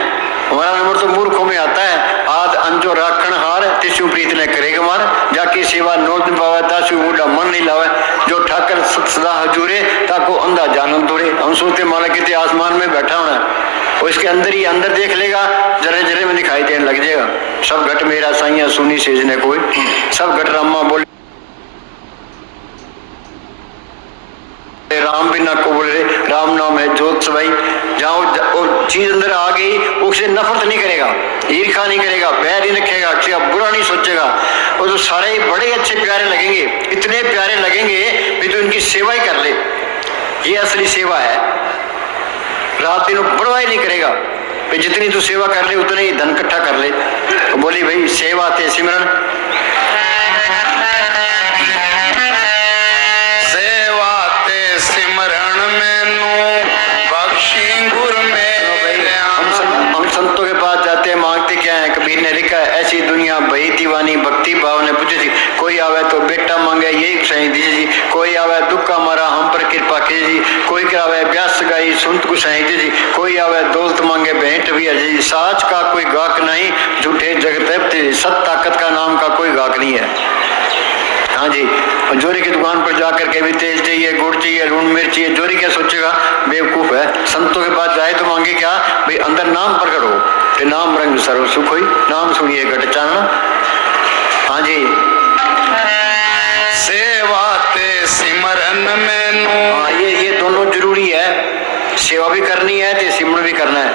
हमारा नंबर तो मूर्खों में आता है। आद अंजो राखण हार, तिसु प्रीत ने करेगा मार, जाकी सेवा नोट पावे, तासु बूढ़ा मन नहीं लावे। जो ठाकर सदा हजूरे, ताको अंधा जानन तोड़े। हम सोचते माला कितने आसमान में बैठा होना है, और इसके अंदर ही अंदर देख लेगा, जरे जरे में दिखाई देने लग जाएगा। सब घट मेरा साइया सुनी सेज ने कोई, सब घट रामा बोले राम बिना को बोले, राम नाम है जोत सवाई। जहाँ चीज अंदर आ गई, उससे नफरत नहीं करेगा, ईर्खा नहीं करेगा, बैर नहीं रखेगा, किसी का बुरा नहीं सोचेगा। और तो सारे बड़े अच्छे प्यारे लगेंगे, इतने प्यारे लगेंगे भी तो इनकी सेवा ही कर ले। ये असली सेवा है। रात दिन परवाह नहीं करेगा, भाई जितनी तू सेवा कर ले उतने ही धन इकट्ठा कर ले। तो बोली भाई सेवा ते सिमरन, ऐसी दुनिया भई दीवानी। भक्ति भाव ने पूछे जी, कोई आवे तो बेटा मांगे यही सही दीजिए जी, कोई आवे दुख का मारा हम पर कृपा कीजिए जी, कोई करावे ब्यास गाई सुनत को सही दीजिए, कोई आवे दौलत मांगे भेंट भी है जी। साच का कोई गाक नहीं, झूठे जगत सत ताकत का नाम का कोई गाक नहीं है। हाँ जी, जोरी की दुकान पर जाकर के भी तेल चाहिए, गुड़ चाहिए, लून मिर्च चाहिए, जोरी क्या सोचेगा? बेवकूफ है। संतों के पास जाए तो मांगे क्या? भाई अंदर नाम प्रकट हो, ते नाम रंग सर्व सुख हुई, नाम सुनिए घट चानना। हाँ जी, सेवा ते सिमरन मैनू। हाँ, ये दोनों जरूरी है। सेवा भी करनी है ते सिमरन भी करना है,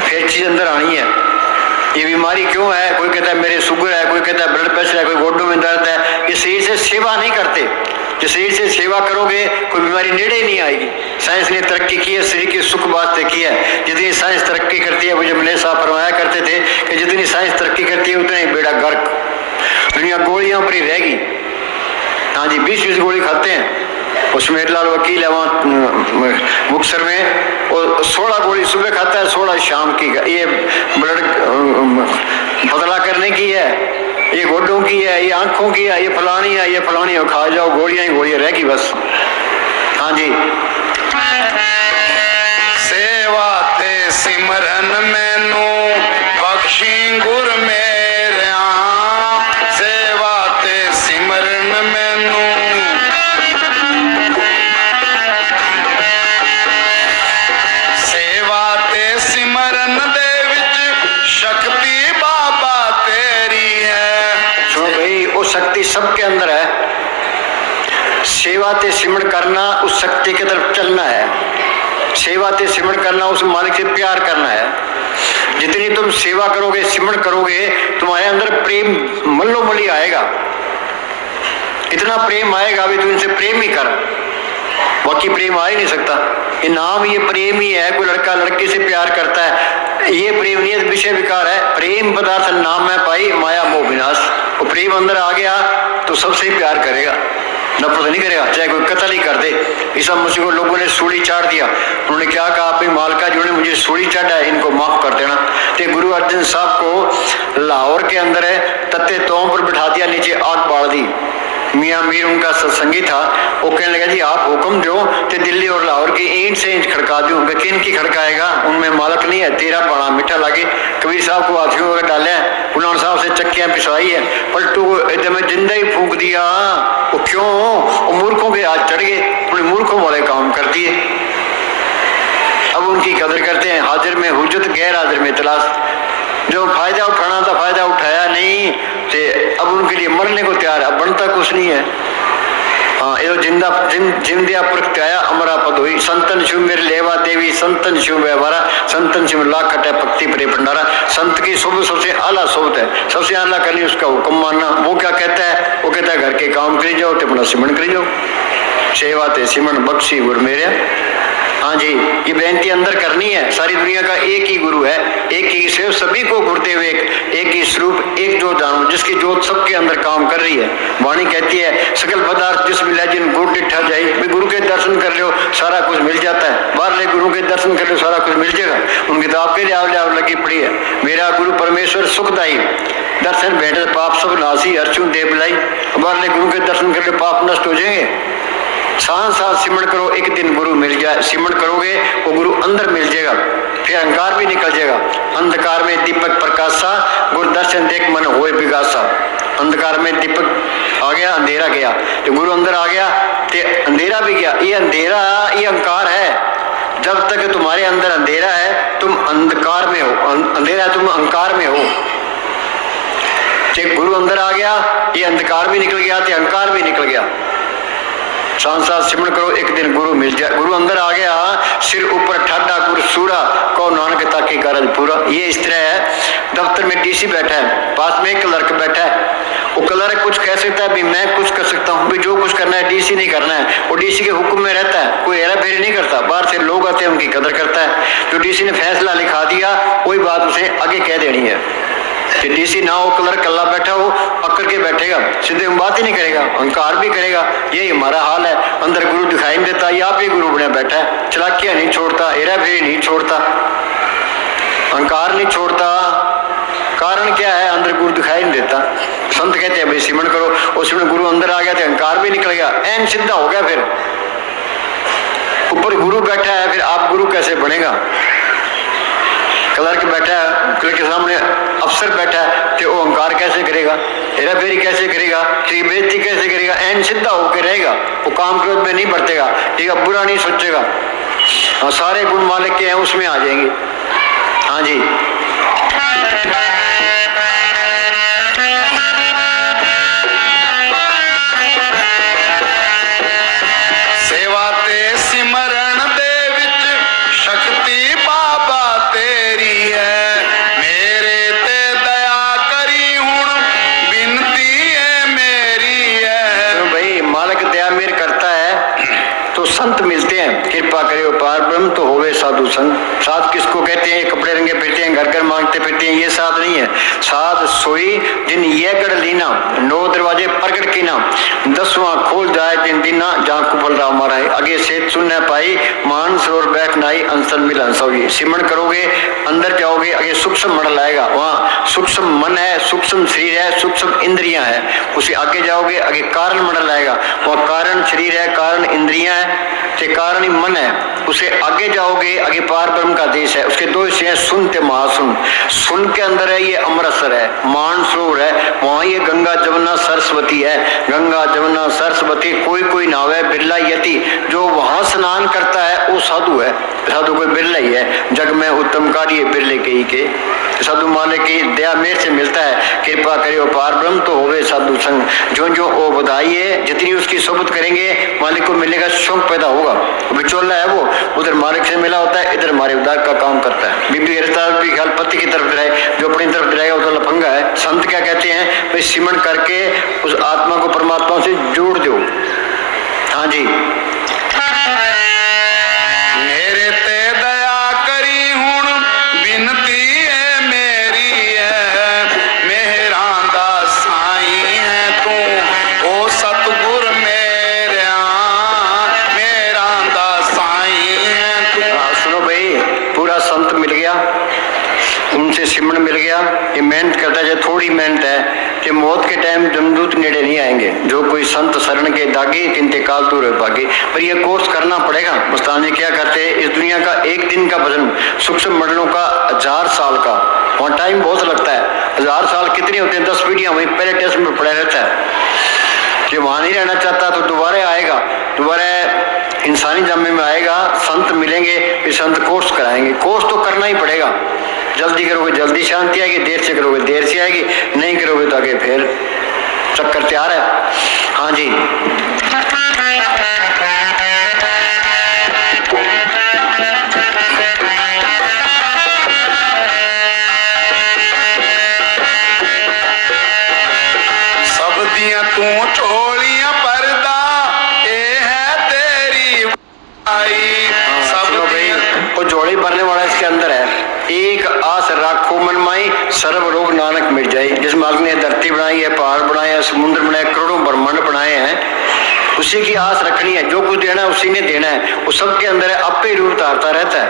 फिर चीज अंदर आनी है। ये बीमारी क्यों है? कोई कहता है मेरे शुगर है, कोई कहता है ब्लड प्रेशर है, कोई गोडों में दर्द है। ये शरीर से सेवा नहीं करते। जो शरीर से सेवा करोगे कोई बीमारी नेड़े ही नहीं आएगी। साइंस ने तरक्की की है, शरीर के सुख वास्ते की है। जितनी साइंस तरक्की करती है, वो जब मिले साहब फरमाया करते थे कि जितनी साइंस तरक्की करती है उतना ही बेड़ा गर्क। दुनिया गोलियां पर ही रहेगी। हाँ जी, 20-20 गोली खाते हैं। उसमें लाल वकील है वहाँ मुक्तसर में, और 16 गोली सुबह खाता है, 16 शाम की। ये ब्लड पतला करने की है, ये गोडों की है, ये आंखों की है, ये फलानी है, ये फलानी है। खा जाओ, गोलियां ही गोलियां रहेगी बस। हाँ जी, सेवा ते सिमरन मैनू बख्शी गुर मेरा, सेवा ते सिमरन मैनू। सेवा ते सिमरन दे विच शक्ति बाबा तेरी है। सुनो भाई, वो शक्ति सबके अंदर है। सेवा ते सिमरण करना उस शक्ति की तरफ चलना है। सेवा ते सिमरण करना उस मालिक से प्यार करना है। जितनी तुम सेवा करोगे, सिमरण करोगे, तुम्हारे अंदर प्रेम मल्लोमल्ली आएगा। इतना प्रेम आएगा भी तू इनसे प्रेम ही कर, बाकी प्रेम आ ही नहीं सकता। ये नाम ये प्रेम ही है। कोई लड़का लड़की से प्यार करता है, ये प्रेम नहीं है, विषय विकार है। प्रेम पदार्थ नाम में पाई माया मोह विनाश। वो प्रेम अंदर आ गया तो सबसे ही प्यार करेगा, नफरत नहीं करेगा, चाहे कोई कत्ल ही कर दे। ईसा मसीह को लोगों ने सूली चाट दिया, उन्होंने क्या कहा, भाई मालका जिन्होंने मुझे सूली चाटा है इनको माफ कर देना। तो गुरु अर्जन साहब को लाहौर के अंदर है तत्ते तों पर बिठा दिया, नीचे आग बाढ़ दी। मियाँ मीर उनका सत्संगी था, वो कहने लगा जी आप हुक्म दो तो दिल्ली और लाहौर की ईंट से ईंट खड़का दूं। किन की खड़काएगा, उनमें मालक नहीं है, तेरा पाना मीठा लगे। कबीर साहब को हाथियों का डाले, पुरान साहब से चक्कियां पिसवाई है, पलटू को एकदम जिंदा ही फूंक दिया। वो क्यों, वो मूर्खों के हाथ चढ़ गए, उन्होंने मूर्खों वाले काम कर दिए। अब उनकी कदर करते हैं। हाजिर में हुज्जत, गैर हाजिर में तलाश। जो फायदा उठाना था फायदा उठाया नहीं, ते अब उनके लिए मरने को तैयार है, अब बनता कुछ नहीं है। हाँ, ये जिंदा जिंदिया प्रत्याया अमरा पद हुई। संतन शिव मेरे लेवा देवी, संतन शिव व्यवहारा, संतन शिव लाख कटे भक्ति प्रे भंडारा। संत की शुभ सबसे आला सोबत है, सबसे आला करनी उसका हुक्म मानना। वो क्या कहता है, वो कहता है घर के काम करी जाओ तो अपना सिमरण करी जाओ। सेवा ते सिमरण बख्शी गुर मेरे। हाँ जी, ये बेनती अंदर करनी है। सारी दुनिया का एक ही गुरु है, एक ही सेव, सभी को गुरुदेव एक ही स्वरूप, एक जो जानो, जिसकी जोत सबके अंदर काम कर रही है। वाणी कहती है सकल पदार्थ जिस मिला जिन गुरु डिठा जाए। गुरु के दर्शन कर लो सारा कुछ मिल जाता है। बाहर गुरु के दर्शन कर लो सारा कुछ मिल जाएगा। उनकी तो आपके लिहाव लगी पड़ी है। मेरा गुरु परमेश्वर सुखदाई, दर्शन भेंट पाप सब नासी, अर्चुन देव लाई। बाहर गुरु के दर्शन कर लो पाप नष्ट हो जाएंगे। साथ साथ सिमरण करो, एक दिन गुरु मिल जाए। सिमरण करोगे वो गुरु अंदर मिल जाएगा, फिर अहंकार भी निकल जाएगा। अंधकार में दीपक प्रकाशा, गुरु दर्शन देख मन होए विगासा। अंधकार में दीपक आ गया, अंधेरा गया, तो गुरु अंदर आ गया तो अंधेरा भी गया। ये अंधेरा, ये अहंकार है। जब तक तुम्हारे अंदर अंधेरा है तुम अंधकार में हो, अंधेरा तुम अहंकार में हो। तो गुरु अंदर आ गया, ये अंधकार भी निकल गया, तो अहंकार भी निकल गया। सांसार सिमरण करो, एक दिन गुरु मिल जाए। गुरु अंदर आ गया, सिर ऊपर ठाडा गुरु सूरा, को नानक ताकि कारज पूरा। ये इस तरह है। दफ्तर में डीसी बैठा है, पास में एक क्लर्क बैठा है। वो क्लर्क कुछ कह सकता है भी मैं कुछ कर सकता हूँ, भी जो कुछ करना है डीसी नहीं करना है। वो डीसी के हुक्म में रहता है, कोई हेरा फेरी नहीं करता। बाहर से लोग आते हैं, उनकी कदर करता है। जो डीसी ने फैसला लिखा दिया वही बात उसे आगे कह देनी है। कि डीसी ना हो, क्लर्क कल्ला बैठा हो, पकड़ के बैठेगा, सीधे बात ही नहीं करेगा, अहंकार भी करेगा। यही हमारा हाल है। अंदर गुरु दिखाई नहीं देता, या भी गुरु बना बैठा है, चलाकियां नहीं छोड़ता, हेरा फेरी नहीं छोड़ता, अहंकार नहीं छोड़ता। कारण क्या है, अंदर गुरु दिखाई नहीं देता। संत कहते हैं भाई सिमरण करो, और सिमरण गुरु अंदर आ गया तो अहंकार भी निकल गया, एन सीधा हो गया। फिर ऊपर गुरु बैठा है, फिर आप गुरु कैसे बनेगा। क्लर्क बैठा है, क्लर्क के सामने अफसर बैठा है, तो वो अहंकार कैसे करेगा, हेरा फेरी कैसे करेगा, बेइज्जती कैसे करेगा। एन सीधा होकर रहेगा, वो काम क्रोध में नहीं बरतेगा, ठीक है, बुरा नहीं सोचेगा। हाँ, सारे गुण मालिक के हैं उसमें आ जाएंगे। हाँ जी, सेवा ते सिमरण दे विच शक्ति बाबा तेरी है। मेरे ते दया करी हुण बिनती है मेरी है। तो भाई मालिक दया मेर करता है तो संत मिलते हैं, कृपा करे पार ब्रह्म तो होवे साधु संग। साध किसको कहते हैं, कपड़े रंगे फिरते हैं, घर घर मांगते फिरते हैं, ये साध नहीं है। साध सोई जिन ये गढ़ लीना, 9 दरवाजे प्रगट कीना, 10वां खोल जाए जिन दीना, जहाँ कुफल राम मारा है। आगे से सुनने पाई, मान सरोवर बैठ नाई, अंसन मिल हंसोगी। सिमरण करोगे अंदर जाओगे, आगे सूक्ष्म मंडल आएगा, वहाँ सूक्ष्म मन है, सूक्ष्म शरीर है, सूक्ष्म इंद्रियां है। उसे आगे जाओगे, आगे कारण मंडल आएगा, वहाँ कारण शरीर है, कारण इंद्रियां है, ते कारण ही मन है। उसे आगे जाओगे, आगे पार ब्रह्म का देश है। उसके 2 हिस्से हैं, सुन ते महासुन। सुन के अंदर है ये अमृतसर है, मानसरोवर है, वहाँ ये गंगा जमुना सरस्वती है। गंगा जमुना सरस्वती कोई नावे, बिरला यति। जो वहाँ स्नान करता है वो साधु है, साधु कोई बिरला ही है। जग में उत्तम कार्य बिरले के ही के। साधु मालिक की दया मेर से मिलता है, कृपा करियो पार ब्रह्म तो होवे साधु संग। जो जो वो बधाई है, जितनी उसकी सोबत करेंगे मालिक को मिलेगा, शौक पैदा होगा। विचोला है वो, उधर मालिक से मिला होता है, इधर हमारे उदार का काम करता है। बीबी रिश्ता भी ख्याल पति की तरफ रहे, जो अपनी तरफ रहेगा वो तो लफंगा है। संत क्या कहते हैं, भाई सिमरण करके उस आत्मा को परमात्मा से जोड़ दो। हाँ जी, मेरे ते दया करी हुण बिनती है मेरी है, मेहरां दा साईं है तू ओ सतगुर मेरा, मेहरां दा साईं है तू। हाँ सुनो भाई, पूरा संत मिल गया, उनसे सिमरण मिल गया। ये मेहनत करता है, थोड़ी मेहनत है कि मौत के टाइम जमदूत नेड़े नहीं आएंगे। जो कोई संत शरण के दागे तिनते काल दूर भागे। पर ये कोर्स करना पड़ेगा। मुस्तान जी क्या करते हैं, इस दुनिया का एक दिन का भजन सूक्ष्म मंडलों का 1000 साल का, वहाँ टाइम बहुत लगता है। 1000 साल कितने होते हैं, 10 पीढ़ियां वहीं पहले टेस्ट में पड़ा रहता है। जो वहां नहीं रहना चाहता तो दोबारा आएगा, दोबारा इंसानी जन्म में आएगा। संत मिलेंगे, फिर संत कोर्स कराएंगे। कोर्स तो करना ही पड़ेगा। जल्दी करोगे जल्दी शांति आएगी, देर से करोगे देर से आएगी, नहीं करोगे तो आगे फिर चक्कर तैयार है। हाँ जी, सब दियां तू झोलियां परदा ए है तेरी आई। सब सुनो भाई, दियां वो जोड़ी भरने वाला इसके अंदर है। एक आस राखो मन माई, सर्व रोग नानक मिट जाए। जिस मालिक ने धरती बनाई है, पहाड़ बनाए हैं, समुद्र बनाए, करोड़ों ब्रह्मांड बनाए हैं, उसी की आस रखनी है। जो कुछ देना है उसी ने देना है। वो सबके अंदर है, आपे रूप धारता रहता है,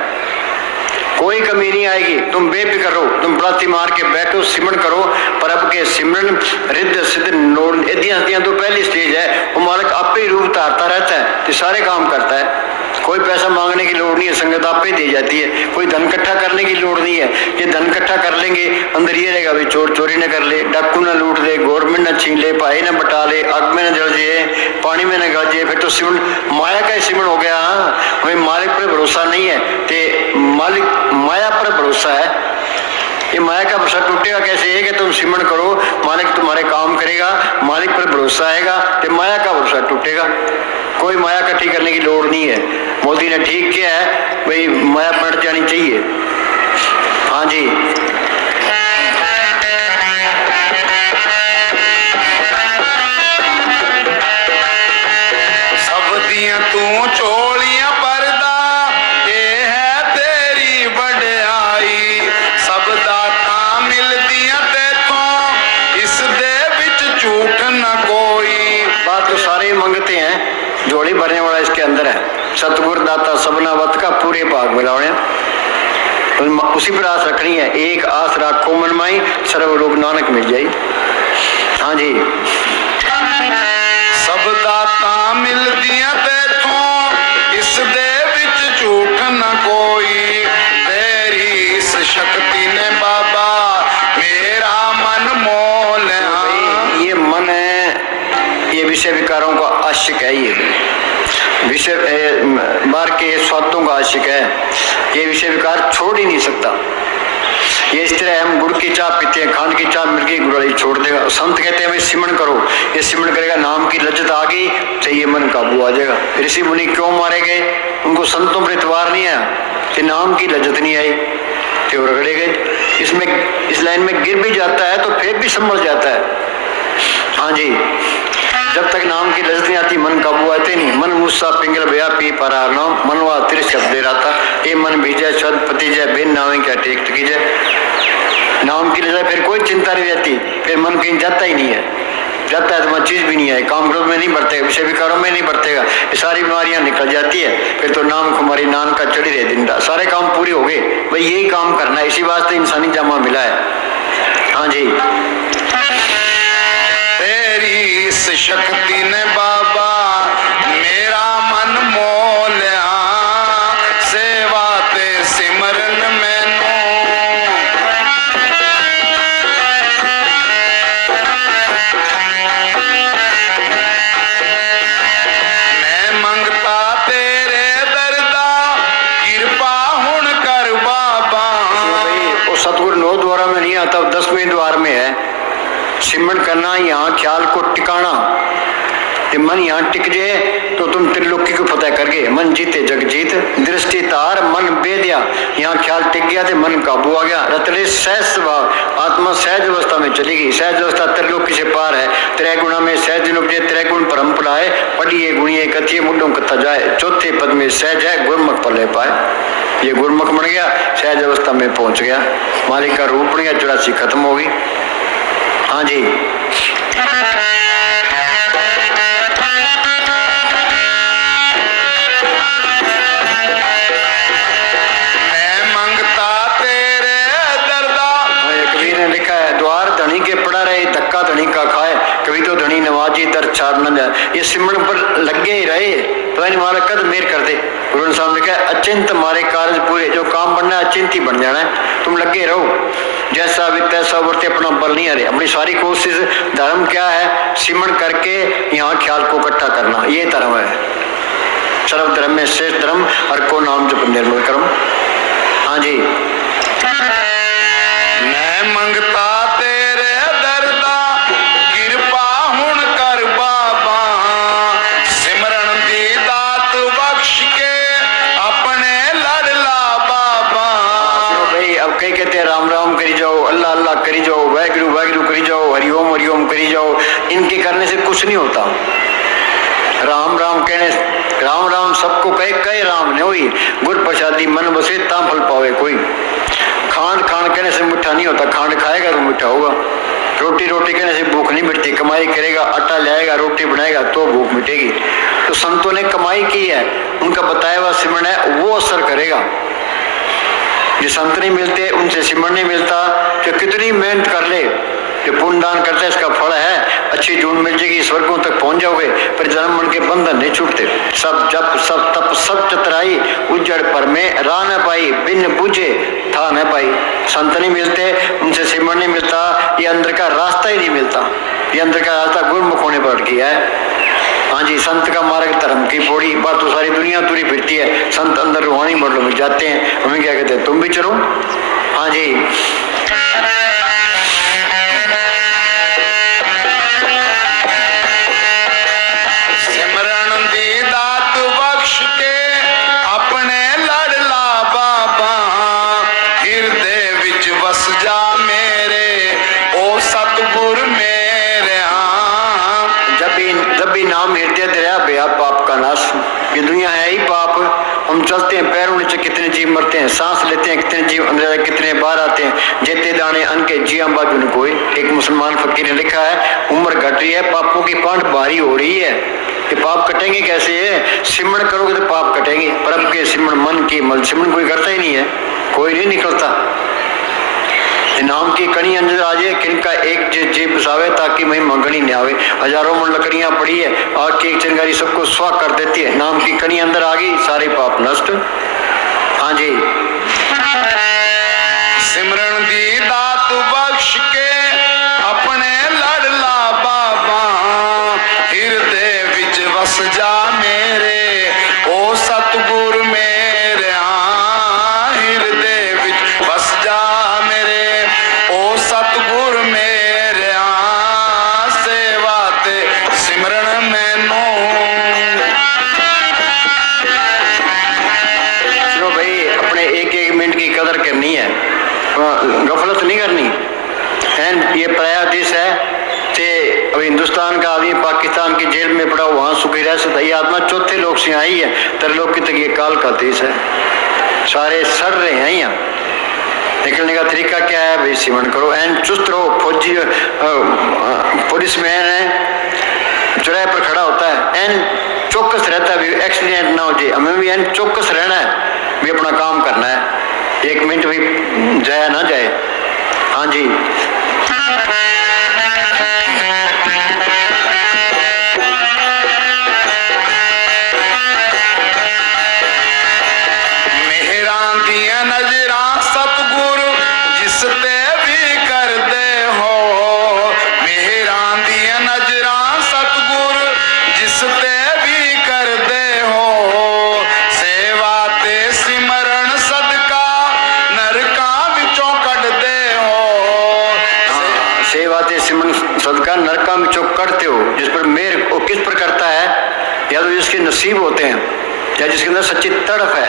कोई कमी नहीं आएगी। तुम बेफिक्र रहो, तुम प्रार्थी मार के बैठो, सिमरण करो। पर अब के सिमरण रिद्ध सिद्ध नोड़ हदियां तो पहली स्टेज है। वो मालिक आपे ही रूप धारता रहता है, तो सारे काम करता है। कोई पैसा मांगने की लोड़ नहीं है, संगत आपे दी जाती है। कोई धन इकट्ठा करने की लोड़ नहीं है। ये धन इकट्ठा कर लेंगे, अंदर ये रहेगा भाई चोर चोरी न कर ले, डाकू न लूट ले, गवर्नमेंट न छीन ले, भाई न बटा ले, आग में न जल जाए, पानी में न गल जाए, फिर तो सिमरण माया का ही सिमरण हो गया। हमें मालिक पर भरोसा नहीं है, तो मालिक माया पर भरोसा है। ये माया का भरोसा टूटेगा कैसे है कि तुम सिमरण करो, मालिक तुम्हारे काम करेगा, मालिक पर भरोसा आएगा तो माया का भरोसा टूटेगा। कोई माया इकट्ठी करने की लोड़ नहीं है। मोदी ने ठीक किया है, भाई माया पलट जानी चाहिए। हाँ जी, सब दियां तू झोलियां परदा ए है तेरी वड्याई। सब दातां मिलदियां तेथों, इस दे विच झूठ न कोई। बात तो सारे ही मंगते हैं, जोड़ी भरने वाला इसके अंदर है। सतगुर दाता सबना वत का पूरे भाग मिलाने, उसी पर आस रखनी है। एक आस राखो मन माई, सर्व रोग नानक मिल जाए। हाँ जी, सब दातां मिलदियां तेथों, इस दे विच झूठ न कोई। तेरी इस शक्ति ने बाबा मेरा मन मोह लिया। भाई ये मन है, ये विषय विकारों का आशिक है। ये विषय बार के स्वादों का आशिक है। ये विषय विकार छोड़ ही नहीं सकता। ये इस तरह हम गुड़ की चाय पीते हैं, खांड की चाय मिल गई, गुड़ाई छोड़ देगा। संत कहते हैं भाई सिमरण करो, ये सिमरण करेगा, नाम की लज्जत आ गई तो ये मन काबू आ जाएगा। ऋषि मुनि क्यों मारे गए, उनको संतों पर इतवार नहीं आया कि नाम की लज्जत नहीं आई, तो रगड़े गए। इसमें इस लाइन में गिर भी जाता है तो फिर भी संभल जाता है। हाँ जी, जब तक नाम की लज्जत नहीं आती मन काबू आते नहीं। मन मुस्सा पिंगल भया पी परार नाम, मनवा तिरस शब्द दे रहा था। ये मन भीजे छद पति जय बिन नावे क्या टेक की जय। नाम की लज्जत फिर कोई चिंता नहीं रहती, फिर मन कहीं जाता ही नहीं है। जाता है तो मन चीज भी नहीं है, काम क्रोध में नहीं बढ़तेगा, विषय विकारों में नहीं बढ़तेगा, ये सारी बीमारियां निकल जाती है। फिर तो नाम कुमारी नान का चढ़ी रहे दिन रात, सारे काम पूरे हो गए। भाई यही काम करना है, इसी वास्ते इंसानी जामा मिला है। हाँ जी, तेरी इस शक्ति ने बाबा मेरा मन मोह लिया। सेवा ते सिमरन मैनू मैं मंगता तेरे दरदा, कृपा हुण कर बाबा। भाई वो सतगुरु नो द्वारा सिमरन करना, यहाँ ख्याल को टिकाना। ये मन यहाँ टिक जाए तो तुम त्रिलोकी को फतेह कर गए। मन जीते जग जीत, दृष्टि तार मन बेदिया। यहाँ ख्याल टिक गया तो मन काबू आ गया। रतले सहज स्वभाव, आत्मा सहज अवस्था में चली गई। सहज अवस्था त्रिलोकी से पार है। त्रैगुणा में सहज उपजे, त्रैगुण परम्परा है। पढ़िए गुणिए कथिए मुंडों कथा जाए। चौथे पद में सहज है, गुरमुख पर ले पाए। ये गुरमुख बन गया, सहज अवस्था में पहुंच गया। मालिक का रूप बन गया, 84 खत्म हो गई। हाँ जी, नवाजी दर छाड़ न जाए। ये सिमरन पर लगे ही रहे, पता नहीं हमारा कद मेर कर दे। गुरु साहब ने कहा अचिंत मारे कार्य पूरे, जो काम बनना है अचिंत ही बन जाना है। तुम लगे रहो, जैसा भी तैसा वर्ते, अपना बल नहीं हरे। अपनी सारी कोशिश, धर्म क्या है? सिमरन करके यहाँ ख्याल को इकट्ठा करना, ये धर्म है। सर्व धर्म में श्रेष्ठ धर्म, हर को नाम जप निर्मल कर्म। हाँ जी, मैं मंगता तेरे दरदा, कृपा हुण कर बाबा। सिमरन दी दात बख्श के अपने लड़ला बाबा। भाई अब कई कहते हैं राम राम करी जाओ, अल्लाह अल्लाह करी जाओ, वाहिगुरु वाहिगुरु करी जाओ, हरिओम हरिओम करी जाओ। इनके करने से कुछ नहीं होता। राम राम कहने, राम राम सबको कहे राम ने हुई। गुर प्रसादी मन बसे ताम फल पावे कोई। खांड खांड कहने से मीठा नहीं होता, खांड खाएगा तो मीठा होगा। रोटी रोटी कहने से भूख नहीं मिटती, कमाई करेगा, आटा लाएगा, रोटी बनाएगा तो भूख मिटेगी। तो संतों ने कमाई की है, उनका बताया हुआ सिमरन है, वो असर करेगा। जो संत नहीं मिलते, उनसे सिमरन नहीं मिलता, जो कितनी मेहनत कर ले, जो पुण्य दान करता है इसका फल है। अच्छी जून मिल जाएगी, स्वर्गों तक पहुंच जाओगे, पर जन्म मन के बंधन नहीं छूटते। सब जप सब तप सब चतराई, उज्जड़ पर में राह न पाई, बिन बुझे था न पाई। संत नहीं मिलते, उनसे सिमरन नहीं मिलता, ये अंदर का रास्ता ही नहीं मिलता। ये अंदर का रास्ता गुरमुख होने पर किया है। हाँ जी, संत का मार्ग धर्म की पौड़ी। बात तो सारी दुनिया तुरी फिरती है, संत अंदर रूहानी मंडलों में जाते हैं। हमें क्या कहते हैं, तुम भी चलो। हाँ जी, सिमरन दी दात बख्श के अपने लड़ला बाबा। हृदय विच वस जा मेरे, ओ सतगुर मेरे। जब भी नाम हृदय दरिया बेया पाप का नाश। ये दुनिया है ही पाप। हम चलते हैं, पैरों नीचे कितने जीव मरते हैं, सांस लेते हैं कितने जीव अंदर कितने बाहर आते हैं। जेते दाने अन के जिया बाजू न कोई। एक मुसलमान फकीर ने लिखा है, उम्र घट रही है, पापों की पांठ भारी हो रही है। कि पाप कटेंगे कैसे है? सिमरन करोगे तो पाप कटेंगे। परम के सिमरन मन की मल, सिमरन कोई करता ही नहीं है, कोई नहीं निकलता। नाम की कणी अंदर आ जाए, किनका एक जीव बसावे ताकि वही मंगनी न आवे। हजारों मन लकड़ियां पड़ी है, आग की एक चिंगारी सबको स्वाह कर देती है। नाम की कणी अंदर आ गई, सारे पाप नष्ट। हाँ जी, सिमरन दी दात बख्श के अपने लड़ला बाबा। हृदय विच वस जा मेरे, ओ सतगुर मेरे। हृदय विच वस जा मेरे, ओ सतगुर मेरे। सेवा ते सिमरन मैनू। चलो भाई, अपने एक एक मिनट की कदर करनी है, गफलत नहीं करनी। एंड ये पराया देश है, ते अब हिंदुस्तान का आदमी पाकिस्तान की जेल में पड़ा, वहां सुखी रह सकता। ये आत्मा चौथे लोक से आई है, त्रिलोकी तक ये काल का देश है। सारे सड़ रहे हैं यहाँ। निकलने का तरीका क्या है भाई? सिमरन करो, एंड चुस्त रहो। फौजी पुलिस मैन है, चौराहे पर खड़ा होता है, एंड चौकस रहता है भी एक्सीडेंट ना हो जाए। हमें भी एंड चौकस रहना है, भी अपना काम करना है, एक मिनट भी जाया ना जाए। हाँ जी, मेहरां दिया नजरां सतगुरु जिस ते भी कर दे हो। मेहरां दिया नजरां सतगुरु जिस ते भी कर दे हो। सेवा ते सिमरन सदका नरकां विचों कढ दे हो। या नरका में चुप करते हो, जिस पर मेहर वो किस पर करता है, या तो जिसके नसीब होते हैं या जिसके अंदर सच्ची तड़प है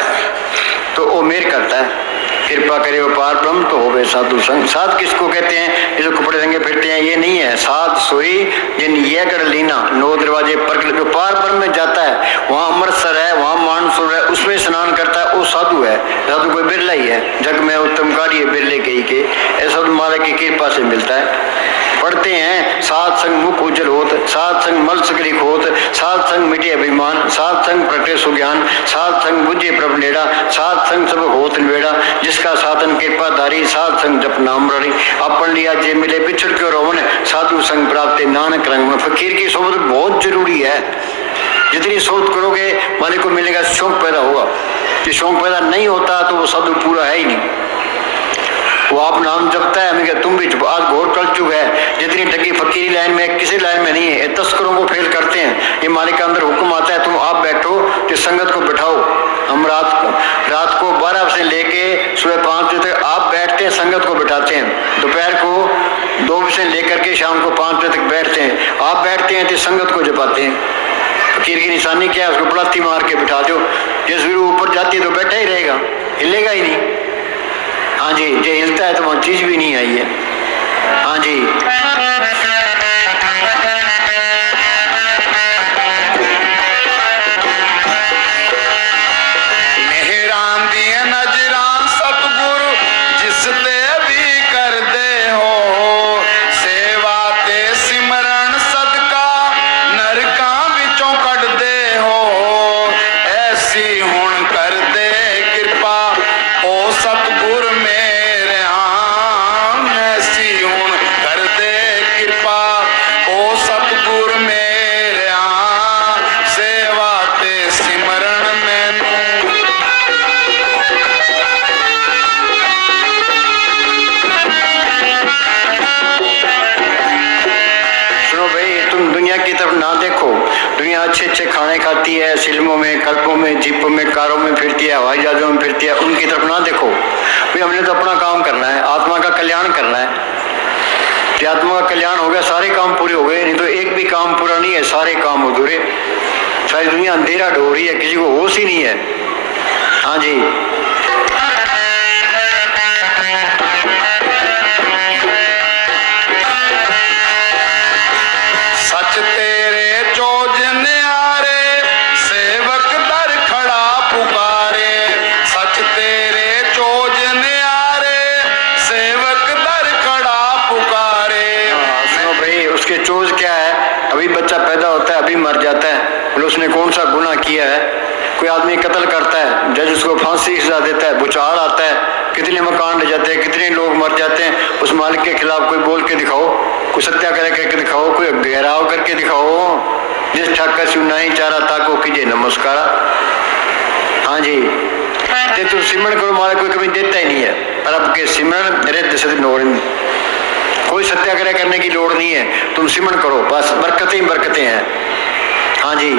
तो वो मेहर करता है। कृपा करे वो पार ब्रह्म तो हो गए साधु संग। साध किसको कहते हैं? ये जो कपड़े रंगे फिरते हैं ये नहीं है। साध सोई जिन ये कर लीना 9 दरवाजे पर, जो पार ब्रह्म में जाता है, वहाँ अमृतसर है, वहाँ मानसूर है, उसमें स्नान करता है, वो साधु है। साधु कोई बिरला ही है, जग में उत्तम कार्य बिरले के ऐसा माला की कृपा से मिलता है। पढ़ते हैं साध संग मुख उज्जवल होत, साध संग मल सकरी खोत, साध संग मिटे अभिमान, साध संग प्रकटे सुज्ञान, साध संग बुझे प्रभ नेड़ा, साध संग सब होत निबेड़ा, जिसका साधन कृपाधारी, साध संग जप नाम रड़ी, अपन लिया जे मिले बिछड़ के रोवन, साधु संग प्राप्त नानक रंग में। फकीर की सोबत बहुत जरूरी है। जितनी सोच करोगे मालिक को मिलेगा, शौक पैदा होगा। कि शौक पैदा नहीं होता तो वो साधु पूरा है ही नहीं। वो आप नाम जपता है, हमें तुम भी आज घोर कल चुक है। जितनी टकी फकीरी लाइन में किसी लाइन में नहीं है। तस्करों को फेल करते हैं। ये मालिक के अंदर हुक्म आता है तुम आप बैठो, तो संगत को बिठाओ। हम रात को 12 से लेके सुबह 5 बजे तक आप बैठते हैं, संगत को बिठाते हैं। दोपहर को 2 बजे से लेकर के शाम को 5 बजे तक बैठते हैं। आप बैठते हैं तो संगत को जपाते हैं। फकीर की निशानी क्या है? उसको पलाती मार के बिठा दो। ये सूर्य ऊपर जाती है तो बैठा ही रहेगा, हिलेगा ही नहीं। हाँ जी, जो हिलता है तो वहाँ चीज भी नहीं आई है। हाँ जी, मेहरान दिए नजरान सतगुरु जिसते भी कर दे हो, सेवा ते सिमरन सदका नरका बिचों कट दे हो, ऐसी हुण कर दे कृपा ओ सतगुर मेरे आम, ऐसी हुण कर दे कृपा ओ सतगुर मेरे आम, सेवा ते सिमरन मैनू। सुनो भाई, तुम दुनिया की तरफ ना देखो। दुनिया अच्छे अच्छे खाने खाती है, फिल्मों में, कल्पों में, जीपों में, कारों में फिरती है, हवाई जहाजों में फिरती है। उनकी तरफ ना देखो भाई। हमने तो अपना काम करना है, आत्मा का कल्याण करना है। कि आत्मा का कल्याण हो गया, सारे काम पूरे हो गए। नहीं तो एक भी काम पूरा नहीं है, सारे काम अधूरे। सारी दुनिया अंधेरा ढो रही है, किसी को होश ही नहीं है। हाँ जी, सच तेरे चोज न्यारे सेवक दर खड़ा पुकारे, सच तेरे चोज न्यारे सेवक दर खड़ा पुकारे। सुनो भाई, उसके चोज क्या है? अभी बच्चा पैदा होता है, अभी मर जाता है। बोले उसने कौन सा गुनाह किया है? कोई आदमी कत्ल करता है, जज उसको फांसी की सजा देता है, भूचाल आता है, कितने मकान ले जाते हैं, कितने लोग मर जाते हैं। उस मालिक के खिलाफ कोई बोल के दिखाओ, कोई सत्याग्रह करके दिखाओ, कोई घेराव करके दिखाओ। जिस ठाकर से नहीं चारा ताको कीजिए नमस्कार। हाँ जी, ते तुम सिमरन करो, मालिक कोई कभी देता ही नहीं है। पर आपके सिमरन रिद्ध सिद्ध नोड़, कोई सत्याग्रह करने की लोड़ नहीं है। तुम सिमरन करो, बस बरकतें ही बरकतें हैं। हाँ जी,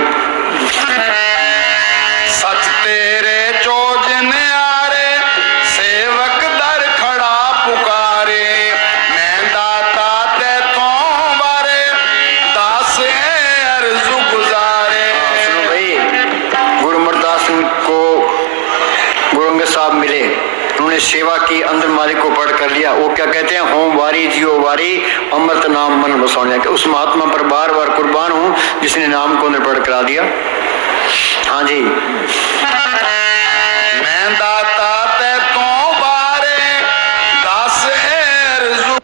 सच तेरे चोज न्यारे सेवक दर खड़ा पुकारे, मैं दाता तेथों बारे दास अर्जु गुजारे। सुनो भाई, गुरु अमरदास को गुरु अंगद साहब मिले, उन्होंने सेवा की, अंदर मालिक को पढ़ कर लिया। वो क्या कहते हैं? होम वारी जियो वारी अमृत नाम मन बसौने। उस महात्मा पर बार बार कुर्बान हूँ जिसने नाम को निर्भर करा दिया। हाँ जी, मैं दाता तेथों बारे दास अर्जु।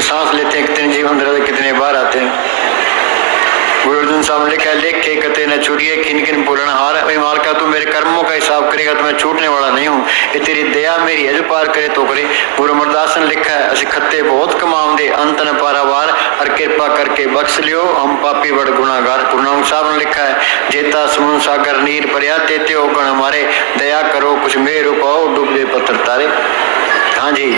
कितने सांस लेते हैं, कितने जीवन रहते, कितने बाहर आते हैं। गुरु अर्जुन साहब ने लिखा है, लेखे कते न चुरिए किन किन भूलन हार। भाई मालका तू मेरे कर्मों का हिसाब करेगा तो मैं छूटने वाला नहीं हूँ, ये तेरी दया मेरी है, जो पार करे तो करे। गुरु अमरदास ने लिखा है, असि खत्ते बहुत कमाऊंदे अंत न पारावार, और कृपा करके बख्श लियो हम पापी बड़ गुनागार। गुरु नानक साहब ने लिखा है, जेता समुद्र सागर नीर पर्या तेते हो गण हमारे, दया करो कुछ मेर पाओ डूबे पत्थर तारे। हाँ जी।